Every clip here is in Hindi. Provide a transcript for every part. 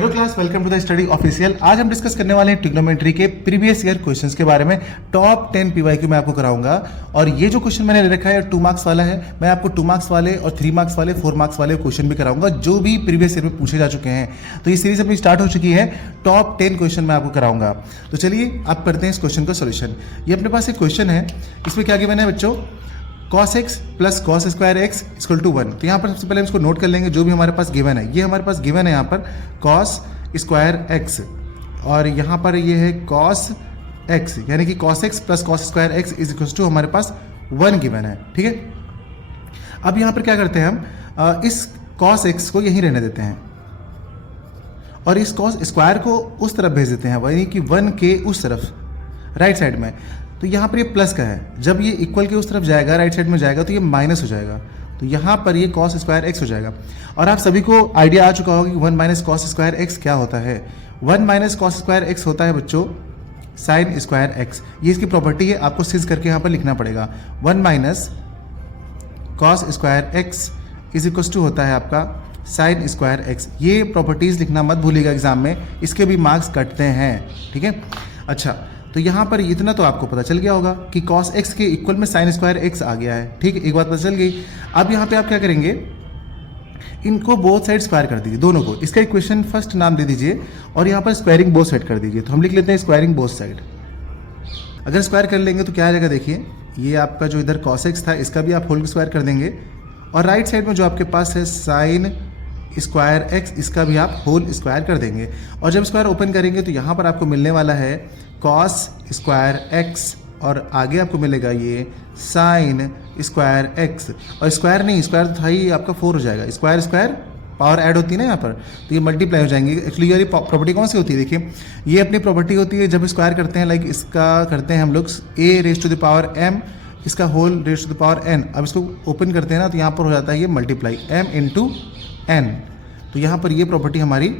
Hello class, welcome to the study official. आज हम डिस्कस करने वाले हैं ट्रिग्नोमेट्री के प्रीवियस ईयर क्वेश्चंस के बारे में। टॉप 10 पीवाईक्यू मैं आपको कराऊंगा और ये जो क्वेश्चन मैंने ले रखा है 2 मार्क्स वाला है। मैं आपको 2 मार्क्स वाले और 3 मार्क्स वाले 4 मार्क्स वाले क्वेश्चन भी कराऊंगा जो भी प्रीवियस ईयर में पूछे जा चुके हैं। तो ये सीरीज अपनी स्टार्ट हो चुकी है। टॉप 10 क्वेश्चन मैं आपको कराऊंगा। तो चलिए आप करते हैं इस क्वेश्चन का सोल्यूशन। ये अपने पास एक क्वेश्चन है, इसमें क्या गिवन है बच्चों, cos x plus cos square x equal to 1। तो यहाँ पर सबसे पहले हम इसको नोट कर लेंगे जो भी हमारे पास गिवन है। ये हमारे पास गिवन है यहाँ पर cos स्क्वायर एक्स और यहाँ पर ये है cos x, यानी कि cos x plus cos square x is equal to हमारे पास 1 गिवन है। ठीक है, अब यहाँ पर क्या करते हैं हम, इस cos x को यहीं रहने देते हैं और इस cos स्क्वायर को उस तरफ भेज देते हैं, यानी कि 1 के उस तरफ राइट साइड में। तो यहाँ पर ये प्लस का है, जब ये इक्वल के उस तरफ जाएगा राइट साइड में जाएगा तो ये माइनस हो जाएगा। तो यहाँ पर ये कॉस स्क्वायर एक्स हो जाएगा। और आप सभी को आइडिया आ चुका होगा कि 1 माइनस कॉस स्क्वायर एक्स क्या होता है। 1 माइनस कॉस स्क्वायर एक्स होता है बच्चों साइन स्क्वायर एक्स। ये इसकी प्रॉपर्टी है, आपको सिज करके यहाँ पर लिखना पड़ेगा। 1 minus cos square x is equal to होता है आपका साइन स्क्वायर एक्स। ये प्रॉपर्टीज लिखना मत भूलिएगा एग्जाम में, इसके भी मार्क्स कटते हैं। ठीक है, अच्छा तो यहाँ पर इतना तो आपको पता चल गया होगा कि cos x के इक्वल में साइन स्क्वायर x आ गया है। ठीक है, एक बात पता चल गई। अब यहाँ पे आप क्या करेंगे, इनको बोथ साइड स्क्वायर कर दीजिए, दोनों को। इसका इक्वेशन फर्स्ट नाम दे दीजिए और यहाँ पर स्क्वायरिंग बोथ साइड कर दीजिए। तो हम लिख लेते हैं स्क्वायरिंग बोथ साइड। अगर स्क्वायर कर लेंगे तो क्या आ जाएगा, देखिए ये आपका जो इधर cos x था इसका भी आप होल स्क्वायर कर देंगे और राइट साइड में जो आपके पास है साइन स्क्वायर एक्स इसका भी आप होल स्क्वायर कर देंगे। और जब स्क्वायर ओपन करेंगे तो यहाँ पर आपको मिलने वाला है कॉस स्क्वायर एक्स और आगे आपको मिलेगा ये साइन स्क्वायर एक्स। और स्क्वायर नहीं, स्क्वायर था ही आपका 4 हो जाएगा। स्क्वायर स्क्वायर पावर ऐड होती है ना यहाँ पर, तो ये मल्टीप्लाई हो जाएंगे। एक्चुअली ये प्रॉपर्टी कौन सी होती है, देखिए ये अपनी प्रॉपर्टी होती है जब स्क्वायर करते हैं, लाइक इसका करते हैं हम लोग a raise to the power m, इसका whole raise to the power n। अब इसको ओपन करते हैं ना तो यहाँ पर हो जाता है ये मल्टीप्लाई m इंटू n। तो यहाँ पर ये प्रॉपर्टी हमारी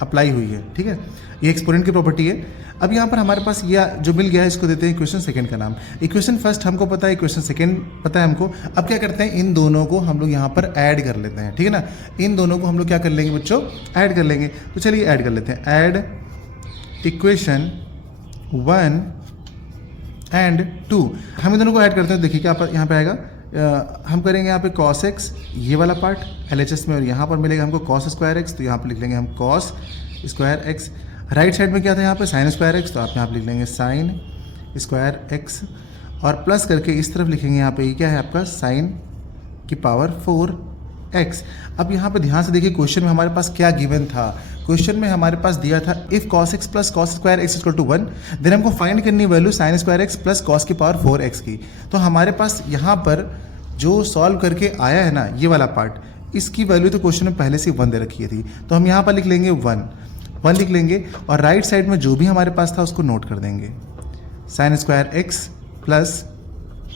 अप्लाई हुई है। ठीक है, ये एक्सपोनेंट की प्रॉपर्टी है। अब यहाँ पर हमारे पास ये जो मिल गया है इसको देते हैं इक्वेशन सेकंड का नाम। इक्वेशन फर्स्ट हमको पता है, इक्वेशन सेकंड पता है हमको। अब क्या करते हैं, इन दोनों को हम लोग यहाँ पर ऐड कर लेते हैं। ठीक है ना, इन दोनों को हम लोग क्या कर लेंगे बच्चों, ऐड कर लेंगे। तो चलिए ऐड कर लेते हैं। ऐड इक्वेशन 1 एंड 2, हम इन दोनों को ऐड करते हैं। देखिए क्या यहाँ पे आएगा, हम करेंगे यहाँ पे cos x ये वाला पार्ट LHS में और यहाँ पर मिलेगा हमको cos स्क्वायर x। तो यहाँ पर लिख लेंगे हम cos square x। Right side में क्या था यहाँ पे साइन स्क्वायर एक्स, तो आप यहाँ पर लिख लेंगे साइन स्क्वायर एक्स और प्लस करके इस तरफ लिखेंगे यहाँ पे ये क्या है आपका साइन की पावर 4x। अब यहाँ पे ध्यान से देखिए क्वेश्चन में हमारे पास क्या गिवन था। क्वेश्चन में हमारे पास दिया था if cos x plus cos square x equal to 1 then हमको फाइंड करनी value sine square x plus cos की पावर 4x की। तो हमारे पास यहाँ पर जो सॉल्व करके आया है ना ये वाला पार्ट, इसकी वैल्यू तो क्वेश्चन में पहले से 1 दे रखी थी। तो हम यहाँ पर लिख लेंगे 1 लिख लेंगे और राइट साइड में जो भी हमारे पास था उसको नोट कर देंगे, sine square x plus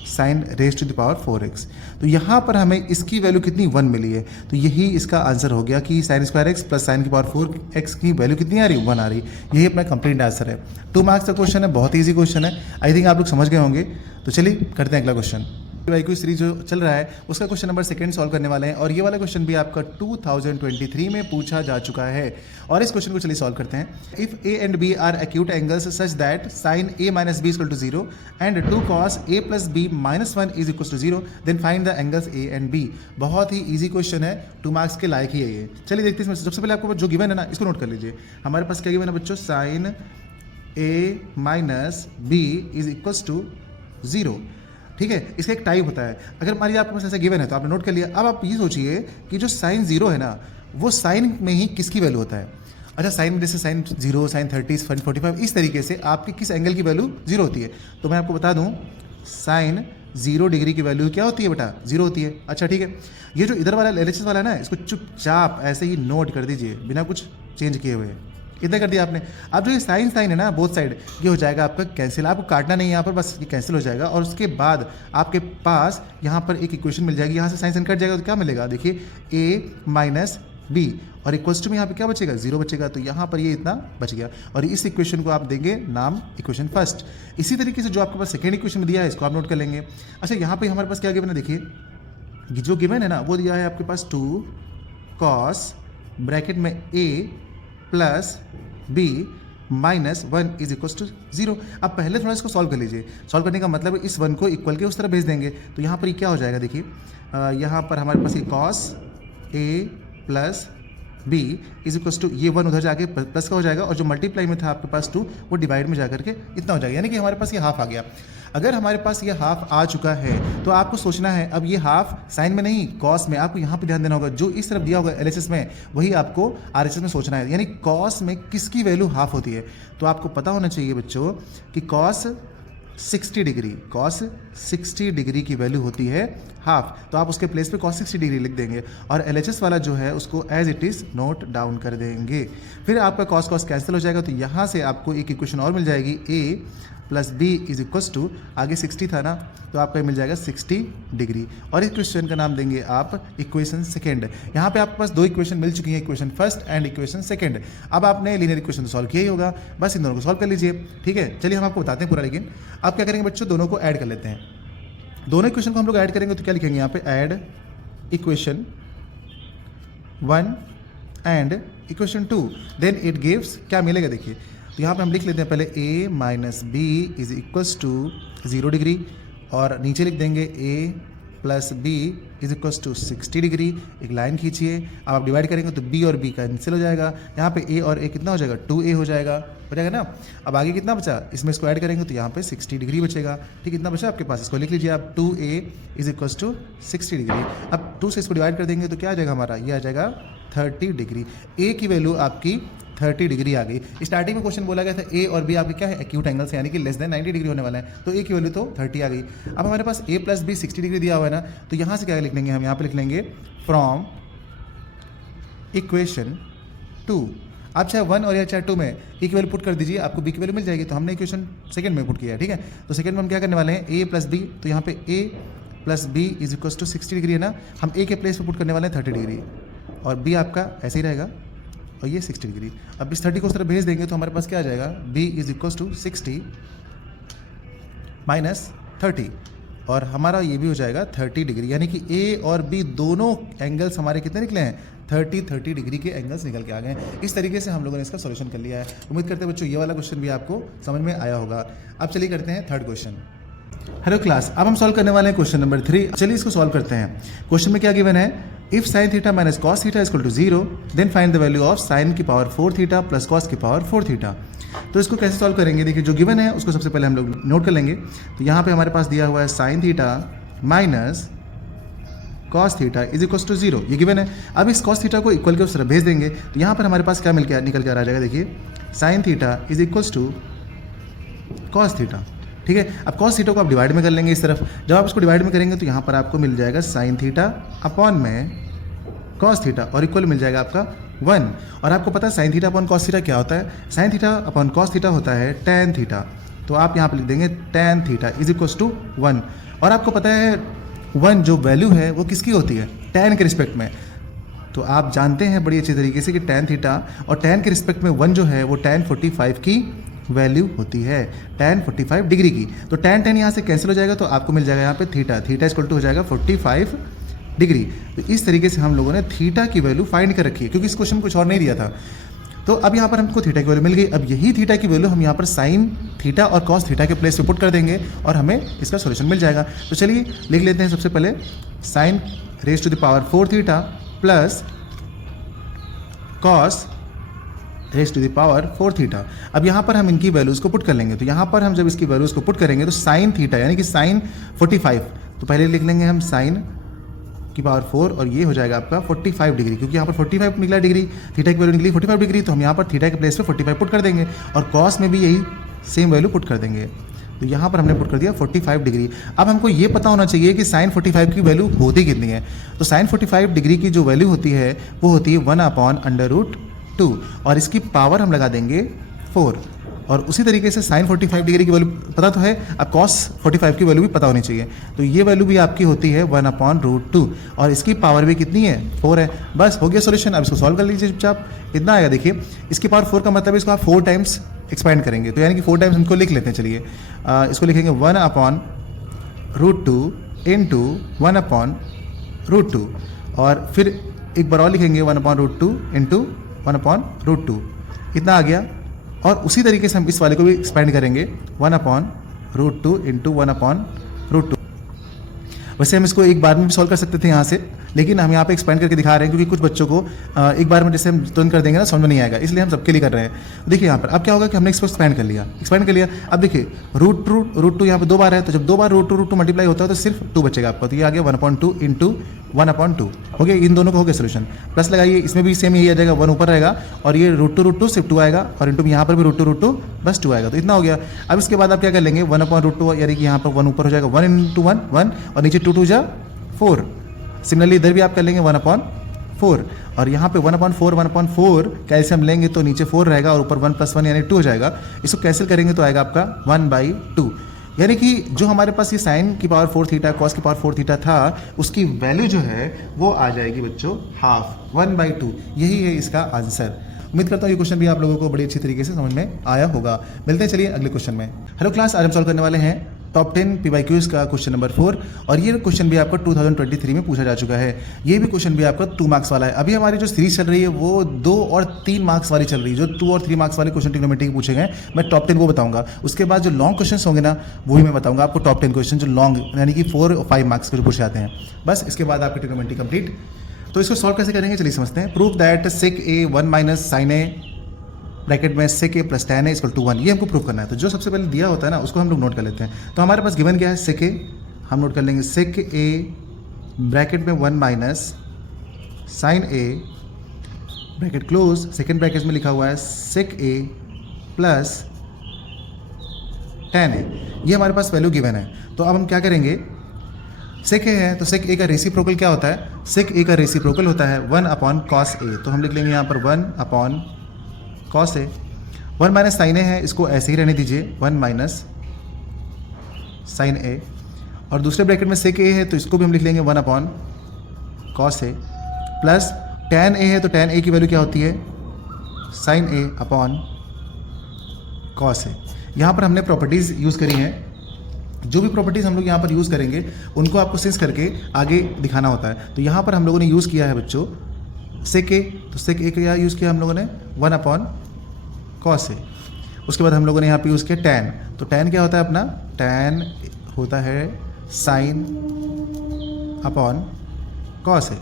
sine raise to the power 4x। तो यहाँ पर हमें इसकी वैल्यू कितनी 1 मिली है, तो यही इसका आंसर हो गया कि sign square x plus sign की पावर 4x की वैल्यू कितनी आ रही, 1 आ रही। यही अपना कंप्लीट आंसर है। 2 मार्क्स का क्वेश्चन है, बहुत ईजी क्वेश्चन है। आई थिंक आप लोग समझ गए होंगे। तो चलिए करते हैं अगला क्वेश्चन। पीवाईक्यू सीरीज जो चल रहा है उसका क्वेश्चन नंबर 2 सॉल्व करने वाले हैं और ये वाला क्वेश्चन भी आपका 2023 में पूछा जा चुका है। और इस क्वेश्चन को चलिए सॉल्व करते हैं। If a and b are acute angles such that sine a minus b equal to 0 and 2 cos a plus B minus 1 is equal to 0 then find the angles a and b। बहुत ही ईजी क्वेश्चन है, 2 मार्क्स के लायक ही है ये। चलिए देखते हैं इसमें सबसे पहले आपको जो गिवन है ना इसको नोट कर लीजिए। हमारे पास क्या गिवन है बच्चों, sine a minus B is equal to 0। ठीक है, इसका एक टाइप होता है। अगर मान लीजिए आपके पास ऐसा गिवन है तो आपने नोट कर लिया। अब आप ये सोचिए कि जो साइन 0 है ना वो साइन में ही किसकी वैल्यू होता है। अच्छा, साइन जैसे साइन 0, साइन 30, साइन 45, इस तरीके से आपकी किस एंगल की वैल्यू 0 होती है। तो मैं आपको बता दूं साइन 0 डिग्री की वैल्यू क्या होती है बेटा, 0 होती है। अच्छा ठीक है, ये जो इधर वाला LHS वाला है ना इसको चुपचाप ऐसे ही नोट कर दीजिए बिना कुछ चेंज किए हुए। कितना कर दिया आपने। अब जो ये साइन है ना बोथ साइड, ये हो जाएगा आपका कैंसिल। आपको काटना नहीं है यहाँ पर, बस ये कैंसिल हो जाएगा। और उसके बाद आपके पास यहाँ पर एक इक्वेशन मिल जाएगी, यहाँ से साइन कट जाएगा तो क्या मिलेगा, देखिए a माइनस बी और इक्वल्स टू में यहाँ पे क्या बचेगा, 0 बचेगा। तो यहाँ पर ये इतना बच गया और इस इक्वेशन को आप देंगे नाम इक्वेशन फर्स्ट। इसी तरीके से जो आपके पास सेकेंड इक्वेशन में दिया है इसको आप नोट कर लेंगे। अच्छा, यहाँ पे हमारे पास क्या गिवन है, देखिए जो गिवन है ना वो दिया है आपके पास 2 cos ब्रैकेट में a plus B minus 1 is equal to 0। अब पहले थोड़ा इसको सॉल्व कर लीजिए। सॉल्व करने का मतलब इस 1 को इक्वल के उस तरह भेज देंगे। तो यहाँ पर ये क्या हो जाएगा, देखिए यहाँ पर हमारे पास ये cos a plus B is equal to, ये 1 उधर जाके प्लस का हो जाएगा, और जो मल्टीप्लाई में था आपके पास 2 वो डिवाइड में जाकर के इतना हो जाएगा, यानी कि हमारे पास ये हाफ आ गया। अगर हमारे पास ये हाफ आ चुका है तो आपको सोचना है, अब ये हाफ साइन में नहीं कॉस में, आपको यहाँ पे ध्यान देना होगा। जो इस तरफ दिया होगा एलएचएस में वही आपको आरएचएस में सोचना है, यानी कॉस में किसकी वैल्यू हाफ होती है। तो आपको पता होना चाहिए बच्चों कि कॉस 60 डिग्री, कॉस 60 डिग्री की वैल्यू होती है हाफ। तो आप उसके प्लेस पे कॉस 60 डिग्री लिख देंगे और एलएचएस वाला जो है उसको as it is note down कर देंगे। फिर आपका कॉस कॉस कैंसिल हो जाएगा, तो यहाँ से आपको एक इक्वेशन और मिल जाएगी, A plus B is equals to, आगे 60 था ना तो आपका मिल जाएगा 60 डिग्री, और इस क्वेश्चन का नाम देंगे आप इक्वेशन सेकेंड। यहाँ पे आपके पास दो इक्वेशन मिल चुकी हैं, equation first and equation second. अब आपने लीनियर इक्वेशन सॉल्व किया ही होगा, बस इन दोनों को सॉल्व कर लीजिए। ठीक है, चलिए हम आपको बताते हैं पूरा। लेकिन आप क्या करेंगे बच्चों, दोनों को ऐड कर लेते हैं। दोनों इक्वेशन को हम लोग ऐड करेंगे तो क्या लिखेंगे यहाँ पे, add equation 1 and equation 2, then it gives, क्या मिलेगा देखिए। तो यहाँ पे हम लिख लेते हैं पहले a minus B is equals to 0 degree, और नीचे लिख देंगे a plus B is equals to 60 degree. एक लाइन खींचिए, अब आप डिवाइड करेंगे तो b और b कैंसिल हो जाएगा, यहाँ पे a और a कितना हो जाएगा, 2a हो जाएगा ना। अब आगे कितना बचा, इसमें इसको ऐड करेंगे तो यहाँ पे 60 डिग्री बचेगा। ठीक, इतना बचा आपके पास, इसको लिख लीजिए आप, 2a is equals to 60 degree. अब 2 से इसको डिवाइड कर देंगे तो क्या आ जाएगा हमारा, ये आ जाएगा 30 डिग्री। a की वैल्यू आपकी 30 डिग्री आ गई। स्टार्टिंग में क्वेश्चन बोला गया था ए और बी आपके क्या है, एक्यूट एंगल्स, यानी कि लेस देन 90 डिग्री होने वाला है, तो ए की वैल्यू तो 30 आ गई। अब हमारे पास ए प्लस बी 60 डिग्री दिया हुआ है ना, तो यहाँ से क्या लिख लेंगे हम, यहाँ पे लिख लेंगे फ्रॉम इक्वेशन 2। आप चाहे 1 और या चाहे 2 में ए की वैल्यू पुट कर दीजिए, आपको बी की वैल्यू मिल जाएगी। तो हमने इक्वेशन सेकंड में पुट किया है, ठीक है। तो सेकंड में हम क्या करने वाले हैं, ए प्लस बी, तो यहाँ पे A plus B is equal to 60 degree है ना, हम ए के प्लेस पे पुट करने वाले हैं 30 डिग्री, और बी आपका ऐसे ही रहेगा और ये 60 डिग्री। अब इस 30 को उस तरफ भेज देंगे तो हमारे पास क्या आ जाएगा, b is equals to 60 minus 30, और हमारा ये भी हो जाएगा 30 डिग्री, यानी कि a और b दोनों एंगल्स हमारे कितने निकले हैं, 30 डिग्री के एंगल्स निकल के आ गए हैं। इस तरीके से हम लोगों ने इसका सॉल्यूशन कर लिया है। उम्मीद करते हैं बच्चों ये वाला क्वेश्चन भी आपको समझ में आया होगा। अब चलिए करते हैं थर्ड क्वेश्चन। हेलो क्लास, अब हम सॉल्व करने वाले हैं क्वेश्चन नंबर 3। चलिए इसको सॉल्व करते हैं। क्वेश्चन में क्या गिवन है, if sine theta minus cos theta equal to 0 then find the value of sine की पावर 4 थीटा प्लस कॉस की पावर 4 थीटा। तो इसको कैसे सॉल्व करेंगे, देखिए जो गिवन है उसको सबसे पहले हम लोग नोट कर लेंगे। तो यहाँ पे हमारे पास दिया हुआ है sine theta minus cos theta is equal to 0, ये गिवन है। अब इस कॉस थीटा को इक्वल के उस तरफ भेज देंगे तो यहाँ पर हमारे पास क्या निकल के आ जाएगा, देखिए sine theta is equals to cos theta. ठीक है, अब कॉस थीटा को आप डिवाइड में कर लेंगे इस तरफ। जब आप इसको डिवाइड में करेंगे तो यहाँ पर आपको मिल जाएगा साइन थीटा अपॉन में कॉस थीटा, और इक्वल मिल जाएगा आपका 1। और आपको पता है sine theta upon cos theta क्या होता है, sine theta upon cos theta होता है टैन थीटा। तो आप यहाँ पर लिख देंगे tan theta is equals to 1। और आपको पता है 1 जो वैल्यू है वो किसकी होती है, टैन के रिस्पेक्ट में। तो आप जानते हैं बड़ी अच्छी तरीके से कि टैन थीटा और टैन के रिस्पेक्ट में 1 जो है वो टैन 45 की वैल्यू होती है, टैन 45 डिग्री की। तो टैन यहाँ से कैंसिल हो जाएगा तो आपको मिल जाएगा यहाँ पे थीटा इक्वल टू हो जाएगा 45 डिग्री। तो इस तरीके से हम लोगों ने थीटा की वैल्यू फाइंड कर रखी है, क्योंकि इस क्वेश्चन कुछ और नहीं दिया था। तो अब यहाँ पर हमको थीटा की वैल्यू मिल गई। अब यही थीटा की वैल्यू हम यहाँ पर साइन थीटा और कॉस थीटा के प्लेस पे पुट कर देंगे और हमें इसका सॉल्यूशन मिल जाएगा। तो चलिए लिख लेते हैं सबसे पहले sine raise to the power 4 theta plus cos raise to the power 4 theta. अब यहाँ पर हम इनकी वैल्यूज़ को पुट कर लेंगे। तो यहाँ पर हम जब इसकी वैल्यूज़ को पुट करेंगे तो साइन थीटा यानी कि साइन 45, तो पहले लिख लेंगे हम साइन की पावर 4 और ये हो जाएगा आपका 45 डिग्री, क्योंकि यहाँ पर 45 निकला डिग्री, थीटा की वैल्यू निकली 45 डिग्री, तो हम यहाँ पर थीटा के प्लेस पे 45 पुट कर देंगे और कॉस में भी यही सेम वैल्यू पुट कर देंगे। तो यहाँ पर हमने पुट कर दिया 45 डिग्री। अब हमको ये पता होना चाहिए कि साइन 45 की वैल्यू होती कितनी है। तो साइन 45 डिग्री की जो वैल्यू होती है वो होती है 1/√2 और इसकी पावर हम लगा देंगे 4। और उसी तरीके से साइन 45 डिग्री की वैल्यू पता तो है, अब कॉस 45 की वैल्यू भी पता होनी चाहिए। तो ये वैल्यू भी आपकी होती है 1/√2 और इसकी पावर भी कितनी है, 4 है। बस हो गया सॉल्यूशन। अब इसको सॉल्व कर लीजिए चुपचाप। कितना आएगा देखिए, इसकी पावर 4 का मतलब इसको आप 4 टाइम्स एक्सपेंड करेंगे, तो यानी कि 4 टाइम्स इनको लिख लेते हैं। चलिए इसको लिखेंगे 1/√2 इंटू 1/√2 और फिर एक बार और लिखेंगे 1/√2 इंटू 1/√2 इतना आ गया। और उसी तरीके से हम इस वाले को भी एक्सपेंड करेंगे 1/√2 इंटू 1/√2। वैसे हम इसको एक बार में भी सॉल्व कर सकते थे यहाँ से, लेकिन हम यहाँ पे एक्सपेंड करके दिखा रहे हैं क्योंकि कुछ बच्चों को एक बार में जैसे हम तुरंत कर देंगे ना समझ में नहीं आएगा, इसलिए हम सबके लिए कर रहे हैं। देखिए यहाँ पर अब क्या होगा कि हमने इसको एक्सपेंड कर लिया। अब देखिए √2 यहाँ पे 2 बार है, तो जब 2 बार √2 मल्टीप्लाई होता है तो सिर्फ 2 बचेगा आपका, तो ये आ गया 1/2 इंटू 1/2 हो गया। इन दोनों का हो गया सोल्यूशन। प्लस लगाइए, इसमें भी सेम यही आ जाएगा, 1 ऊपर रहेगा और ये √2 सिर्फ 2 आएगा और इंटू यहाँ पर भी √2 बस 2 आएगा, तो इतना हो गया। अब इसके बाद आप क्या कर लेंगे 1/√2 यानी कि यहाँ पर 1 ऊपर हो जाएगा, 1 इंटू 1 और नीचे 2 जा 4। सिमिलरली इधर भी आप कर लेंगे 1/4 और यहाँ पे 1/4 कैल्शियम लेंगे तो नीचे 4 रहेगा और ऊपर 1 + 1 यानी 2 हो जाएगा। इसको कैंसिल करेंगे तो आएगा आपका 1/2, यानी कि जो हमारे पास ये sin की पावर 4 थीटा cos की पावर 4 थीटा था उसकी वैल्यू जो है वो आ जाएगी बच्चों हाफ 1/2। यही है इसका आंसर। उम्मीद करता हूँ ये क्वेश्चन भी आप लोगों को बड़ी अच्छी तरीके से समझ में आया होगा। मिलते हैं चलिए अगले क्वेश्चन में। हेलो क्लास, आज हम सॉल्व करने वाले हैं टॉप 10 PYQs का क्वेश्चन नंबर 4 और ये क्वेश्चन भी आपका 2023 में पूछा जा चुका है। ये भी क्वेश्चन भी आपका 2 मार्क्स वाला है। अभी हमारी जो सीरीज चल रही है वो 2 और 3 मार्क्स वाली चल रही है। जो 2 और 3 मार्क्स वाले क्वेश्चन ट्रिग्नोमेट्री के पूछे गए मैं टॉप 10 वो बताऊंगा। उसके बाद जो लॉन्ग क्वेश्चन होंगे ना वो भी मैं बताऊंगा आपको, टॉप 10 क्वेश्चन जो लॉन्ग यानी कि 4 और 5 मार्क्स के जो पूछे जाते हैं। बस इसके बाद आपकी ट्रिग्नोमेट्री कंप्लीट। तो इसको सॉल्व कैसे करेंगे चलिए समझते हैं। Prove that sec a 1 - sin a bracket में sec a + tan a = 1, ये हमको प्रूव करना है। तो जो सबसे पहले दिया होता है ना उसको हम लोग नोट कर लेते हैं। तो हमारे पास गिवन क्या है sec a, हम नोट कर लेंगे sec a ब्रैकेट में 1 - sin a bracket close, second bracket में लिखा हुआ है sec a + tan a। ये हमारे पास वैल्यू गिवन है। तो अब हम क्या करेंगे, sec a है तो sec a का रेसिप्रोकल क्या होता है, sec a का रेसिप्रोकल होता है 1/cos a। तो हम लिख लेंगे यहाँ पर 1/cos a। 1 - sin a है, इसको ऐसे ही रहने दीजिए 1 - sin a। और दूसरे ब्रैकेट में sec a है तो इसको भी हम लिख लेंगे 1/cos a plus tan a है तो tan a की वैल्यू क्या होती है sin a/cos a। यहाँ पर हमने प्रॉपर्टीज़ यूज़ करी हैं। जो भी प्रॉपर्टीज़ हम लोग यहाँ पर यूज़ करेंगे उनको आपको सेंस करके आगे दिखाना होता है। तो यहाँ पर हम लोगों ने यूज़ किया है बच्चों sec a, तो sec a का यूज़ किया हम लोगों ने 1/cos a। उसके बाद हम लोगों ने यहाँ पे यूज़ किया tan। तो tan क्या होता है अपना, tan होता है sin cos a।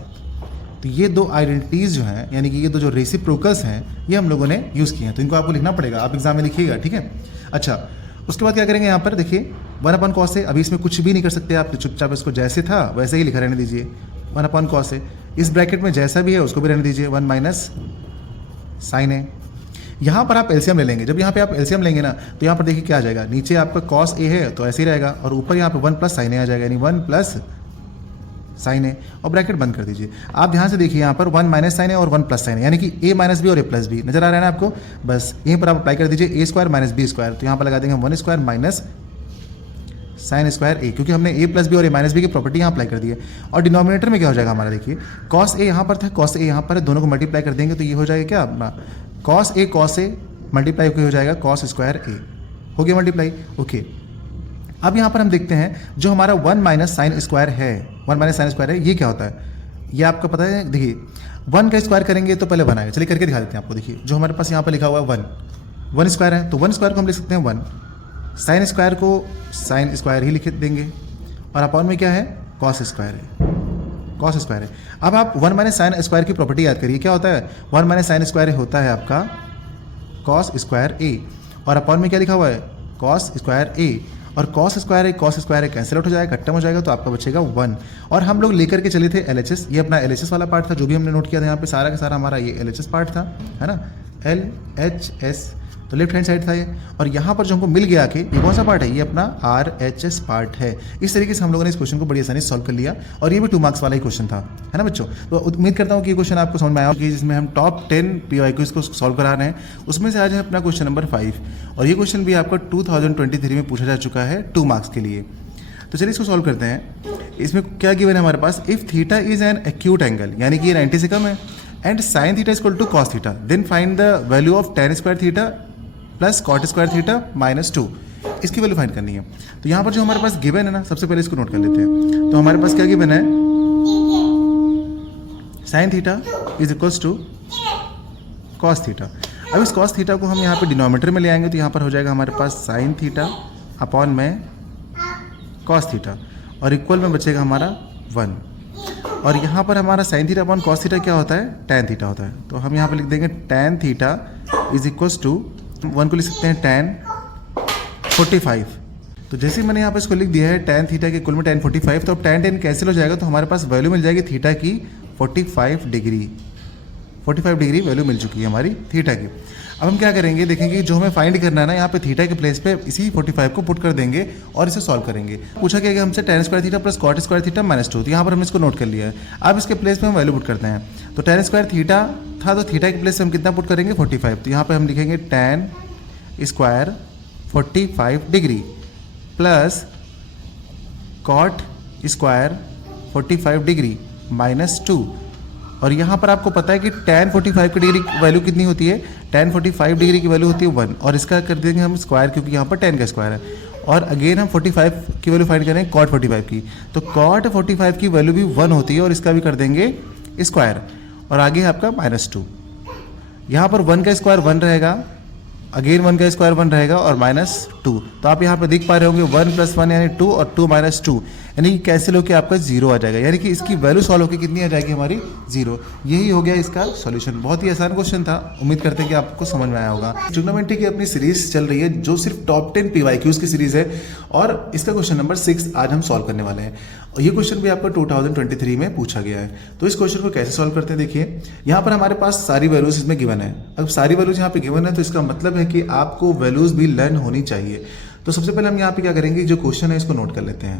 तो ये दो आइडेंटिटीज़ जो हैं यानी कि ये दो जो रेसिप्रोकल्स हैं ये हम लोगों ने यूज़ किए हैं। तो इनको आपको लिखना पड़ेगा, आप एग्जाम में लिखिएगा, ठीक है। अच्छा, उसके बाद क्या करेंगे यहाँ पर देखिए 1/cos a। अभी इसमें कुछ भी नहीं कर सकते आप, चुपचाप इसको जैसे था वैसे ही लिखा रहने दीजिए 1/cos a। इस ब्रैकेट में जैसा भी है उसको भी रहने दीजिए 1 - sin a। यहाँ पर आप एलसीएम ले लेंगे। जब यहाँ पे आप एलसीएम लेंगे ना तो यहाँ पर देखिए क्या आ जाएगा, नीचे आपका cos a है तो ऐसे ही रहेगा और ऊपर यहाँ पे 1 + sin a आ जाएगा यानी 1 + sin a और ब्रैकेट बंद कर दीजिए। आप ध्यान से देखिए यहाँ पर 1 - sin a और 1 + sin a यानी कि a - b और a + b नजर आ रहा है ना आपको। बस यहीं पर आप अप्लाई कर दीजिए a² - b²। तो यहाँ पर लगा देंगे 1² - sin² a, क्योंकि हमने a + b और a - b की प्रॉपर्टी यहाँ अप्लाई कर दी है। और डिनोमिनेटर में क्या हो जाएगा हमारा, देखिए cos a यहाँ पर था, cos a यहाँ पर है, दोनों को मल्टीप्लाई कर देंगे तो ये हो जाएगा क्या अपना cos a मल्टीप्लाई हो जाएगा cos² a, हो गया मल्टीप्लाई। ओके, अब यहाँ पर हम देखते हैं जो हमारा 1 - sin² है, 1 - sin² है, ये क्या होता है ये आपको पता है। देखिए 1 का स्क्वायर करेंगे तो पहले 1 आएगा। चलिए करके दिखा देते हैं आपको। देखिए जो हमारे पास यहाँ पर लिखा हुआ है 1² है तो 1² को हम लिख सकते हैं 1, sin² को sin² ही लिख देंगे और अपॉन में क्या है cos² है। अब आप 1 - sin² की प्रॉपर्टी याद करिए, क्या होता है 1 - sin² होता है आपका cos² a और अपॉन में क्या लिखा हुआ है cos² a और cos² कैंसिल आउट हो जाएगा, खत्म हो जाएगा तो आपका बचेगा 1। और हम लोग लेकर के चले थे LHS, ये अपना LHS वाला पार्ट था जो भी हमने नोट किया था यहाँ पे सारा का सारा हमारा ये LHS पार्ट था, है ना, LHS। तो लेफ्ट हैंड साइड था ये और यहाँ पर जो हमको मिल गया कि ये कौन सा पार्ट है, ये अपना RHS पार्ट है। इस तरीके से हम लोगों ने इस क्वेश्चन को बड़ी आसानी से सॉल्व कर लिया और ये भी 2 मार्क्स वाला ही क्वेश्चन था, है ना बच्चों। तो उम्मीद करता हूँ कि ये क्वेश्चन आपको समझ में आया कि जिसमें हम टॉप 10 PYQs को सॉल्व करा रहे हैं। उसमें से आज है अपना क्वेश्चन नंबर 5 और ये क्वेश्चन भी आपका 2023 में पूछा जा चुका है 2 मार्क्स के लिए। तो चलिए इसको सॉल्व करते हैं। इसमें क्या गिवन है हमारे पास, if theta is an acute angle यानी कि ये 90 से कम है and sine theta is equal to cos theta, then find the value of tan² theta plus cot² theta -2, इसकी वैल्यू फाइंड करनी है। तो यहाँ पर जो हमारे पास गिवन है ना, सबसे पहले इसको नोट कर लेते हैं। तो हमारे पास क्या गिवन है, sine theta is equals to cos theta. अब इस कॉस थीटा को हम यहाँ पे डिनोमीटर में ले आएंगे तो यहाँ पर हो जाएगा हमारे पास साइन थीटा अपॉन में कॉस थीटा और इक्वल में बचेगा हमारा 1। और यहाँ पर हमारा sign theta upon cos theta क्या होता है, टैन थीटा होता है। तो हम यहाँ पे लिख देंगे tan theta is equals to 1 को लिख सकते हैं टैन 45। तो जैसे मैंने यहाँ पर इसको लिख दिया है टैन थीटा के इक्वल में टैन 45, तो अब टैन कैंसिल हो जाएगा तो हमारे पास वैल्यू मिल जाएगी थीटा की 45 डिग्री। 45 डिग्री वैल्यू मिल चुकी है हमारी थीटा की। अब हम क्या करेंगे, देखेंगे जो हमें फाइंड करना है ना, यहाँ पे थीटा के प्लेस पे इसी 45 को पुट कर देंगे और इसे सॉल्व करेंगे। पूछा गया कि हमसे tan square theta plus cot square theta -2, तो यहाँ पर हमने इसको नोट कर लिया है। अब इसके प्लेस पे हम वैल्यू पुट करते हैं। तो tan स्क्वायर थीटा था तो थीटा के प्लेस पे हम कितना पुट करेंगे 45, तो यहाँ पर हम लिखेंगे tan square 45 degree plus cot square 45 degree -2। और यहाँ पर आपको पता है कि tan 45 की डिग्री वैल्यू कितनी होती है, tan 45 डिग्री की वैल्यू होती है 1, और इसका कर देंगे हम स्क्वायर क्योंकि यहाँ पर tan का स्क्वायर है। और अगेन हम 45 की वैल्यू फाइंड करेंगे cot 45 की, तो cot 45 की वैल्यू भी 1 होती है और इसका भी कर देंगे स्क्वायर। और आगे है आपका -2, यहाँ पर 1 का स्क्वायर 1 रहेगा, अगेन 1 का स्क्वायर 1 रहेगा और -2। तो आप यहाँ पर देख पा रहे होंगे 1 + 1 यानी 2 और 2 - 2 यानी कि कैंसिल होकर आपका 0 आ जाएगा, यानी कि इसकी वैल्यू सॉल्व होकर कितनी आ जाएगी हमारी 0। यही हो गया इसका सॉल्यूशन। बहुत ही आसान क्वेश्चन था, उम्मीद करते हैं कि आपको समझ में आया होगा। ट्रिग्नोमेट्री की अपनी सीरीज चल रही है जो सिर्फ टॉप 10 PYQs की सीरीज है और इसका क्वेश्चन नंबर 6 आज हम सॉल्व करने वाले हैं। और ये क्वेश्चन भी आपका 2023 में पूछा गया है। तो इस क्वेश्चन को कैसे सॉल्व करते हैं, देखिए यहाँ पर हमारे पास सारी वैल्यूज इसमें गिवन है। अब सारी वैल्यूज यहाँ पे गिवन है तो इसका मतलब है कि आपको वैल्यूज भी लर्न होनी चाहिए। तो सबसे पहले हम यहाँ पे क्या करेंगे, जो क्वेश्चन है इसको नोट कर लेते हैं।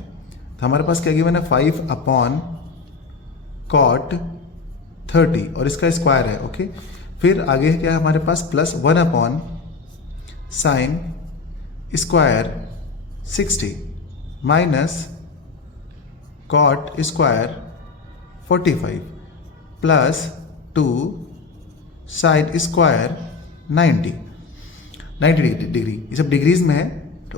तो हमारे पास क्या गिवन है 5 अपॉन cot 30 और इसका स्क्वायर है, ओके। फिर आगे क्या है हमारे पास +1 upon sine square 60 minus cot square 45 plus 2 sine square 90 degree. ये सब डिग्रीज में है,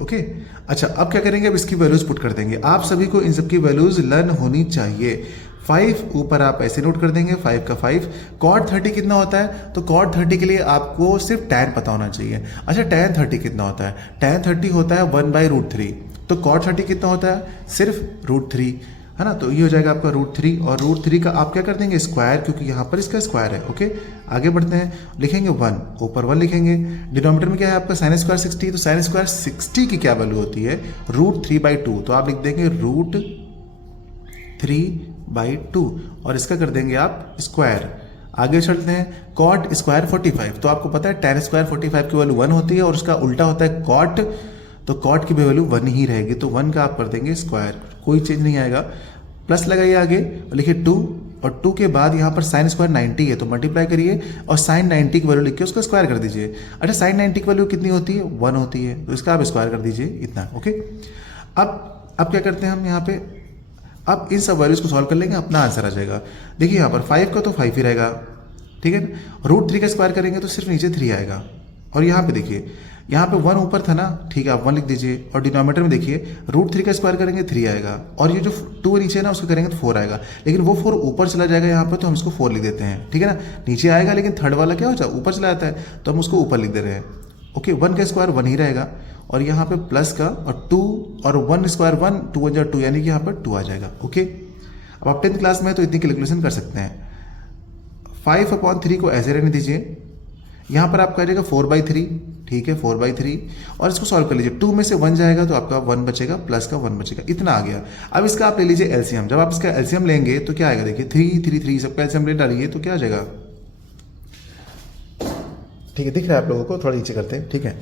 ओके। अच्छा, अब क्या करेंगे, अब इसकी वैल्यूज पुट कर देंगे। आप सभी को इन सब की वैल्यूज लर्न होनी चाहिए। 5 ऊपर आप ऐसे नोट कर देंगे, 5 का 5। cot 30 कितना होता है, तो cot 30 के लिए आपको सिर्फ tan पता होना चाहिए। अच्छा, tan 30 कितना होता है, tan 30 होता है 1/√3। तो cot 30 कितना होता है, सिर्फ √3, है ना। तो ये हो जाएगा आपका √3 और √3 का आप क्या कर देंगे स्क्वायर, क्योंकि यहाँ पर इसका स्क्वायर है, ओके। आगे बढ़ते हैं, लिखेंगे 1, ऊपर 1 लिखेंगे। डिनोमिनेटर में क्या है आपका साइन स्क्वायर 60, तो साइन स्क्वायर 60 की क्या वैल्यू होती है, √3/2। तो आप लिख देंगे √3/2 और इसका कर देंगे आप स्क्वायर। आगे चलते हैं, cot स्क्वायर 45, तो आपको पता है tan स्क्वायर 45 की वैल्यू 1 होती है और उसका उल्टा होता है cot, तो cot की भी वैल्यू 1 ही रहेगी। तो 1 का आप कर देंगे स्क्वायर, कोई चेंज नहीं आएगा। प्लस लगाइए आगे और लिखिए 2, और 2 के बाद यहाँ पर साइन स्क्वायर 90 है तो मल्टीप्लाई करिए और साइन 90 की वैल्यू लिख के उसका स्क्वायर कर दीजिए। अच्छा, साइन 90 की वैल्यू कितनी होती है, 1 होती है, तो इसका आप स्क्वायर कर दीजिए इतना, ओके। अब क्या करते हैं हम यहाँ पे, अब इन सब वैल्यूज को सॉल्व कर लेंगे, अपना आंसर आ जाएगा। देखिए यहाँ पर 5 का तो 5 ही रहेगा, ठीक है। √3 का स्क्वायर करेंगे तो सिर्फ नीचे 3 आएगा। और यहाँ पे देखिए, यहाँ पे 1 ऊपर था ना, ठीक है, आप 1 लिख दीजिए। और डिनोमिनेटर में देखिए √3 का स्क्वायर करेंगे 3 आएगा, और ये जो 2 नीचे है ना उसको करेंगे तो 4 आएगा। लेकिन वो 4 ऊपर चला जाएगा यहाँ पे, तो हम इसको 4 लिख देते हैं, ठीक है ना। नीचे आएगा लेकिन थर्ड वाला क्या हो जाए, ऊपर चला जाता है, तो हम उसको ऊपर लिख दे रहे हैं, ओके। 1 का स्क्वायर 1 ही रहेगा और यहाँ पे प्लस का और 2 और 1 स्क्वायर 1, 2 × 2 यानी कि यहाँ पर 2 आ जाएगा, ओके। अब आप 10th क्लास में तो इतनी कैलकुलेशन कर सकते हैं। 5/3 को ऐसे रहने दीजिए, यहाँ पर आपका आ जाएगा 4/3, ठीक है, 4/3, और इसको सॉल्व कर लीजिए। 2 में से 1 जाएगा तो आपका 1 बचेगा, प्लस का 1 बचेगा, इतना आ गया। अब इसका आप ले लीजिए एलसीएम। जब आप इसका एलसीएम लेंगे तो क्या आएगा, देखिए 3, 3, 3 सबका एलसीएम ले डालिए तो क्या आ जाएगा, ठीक है, दिख रहा है आप लोगों को, थोड़ा नीचे करते हैं, ठीक है।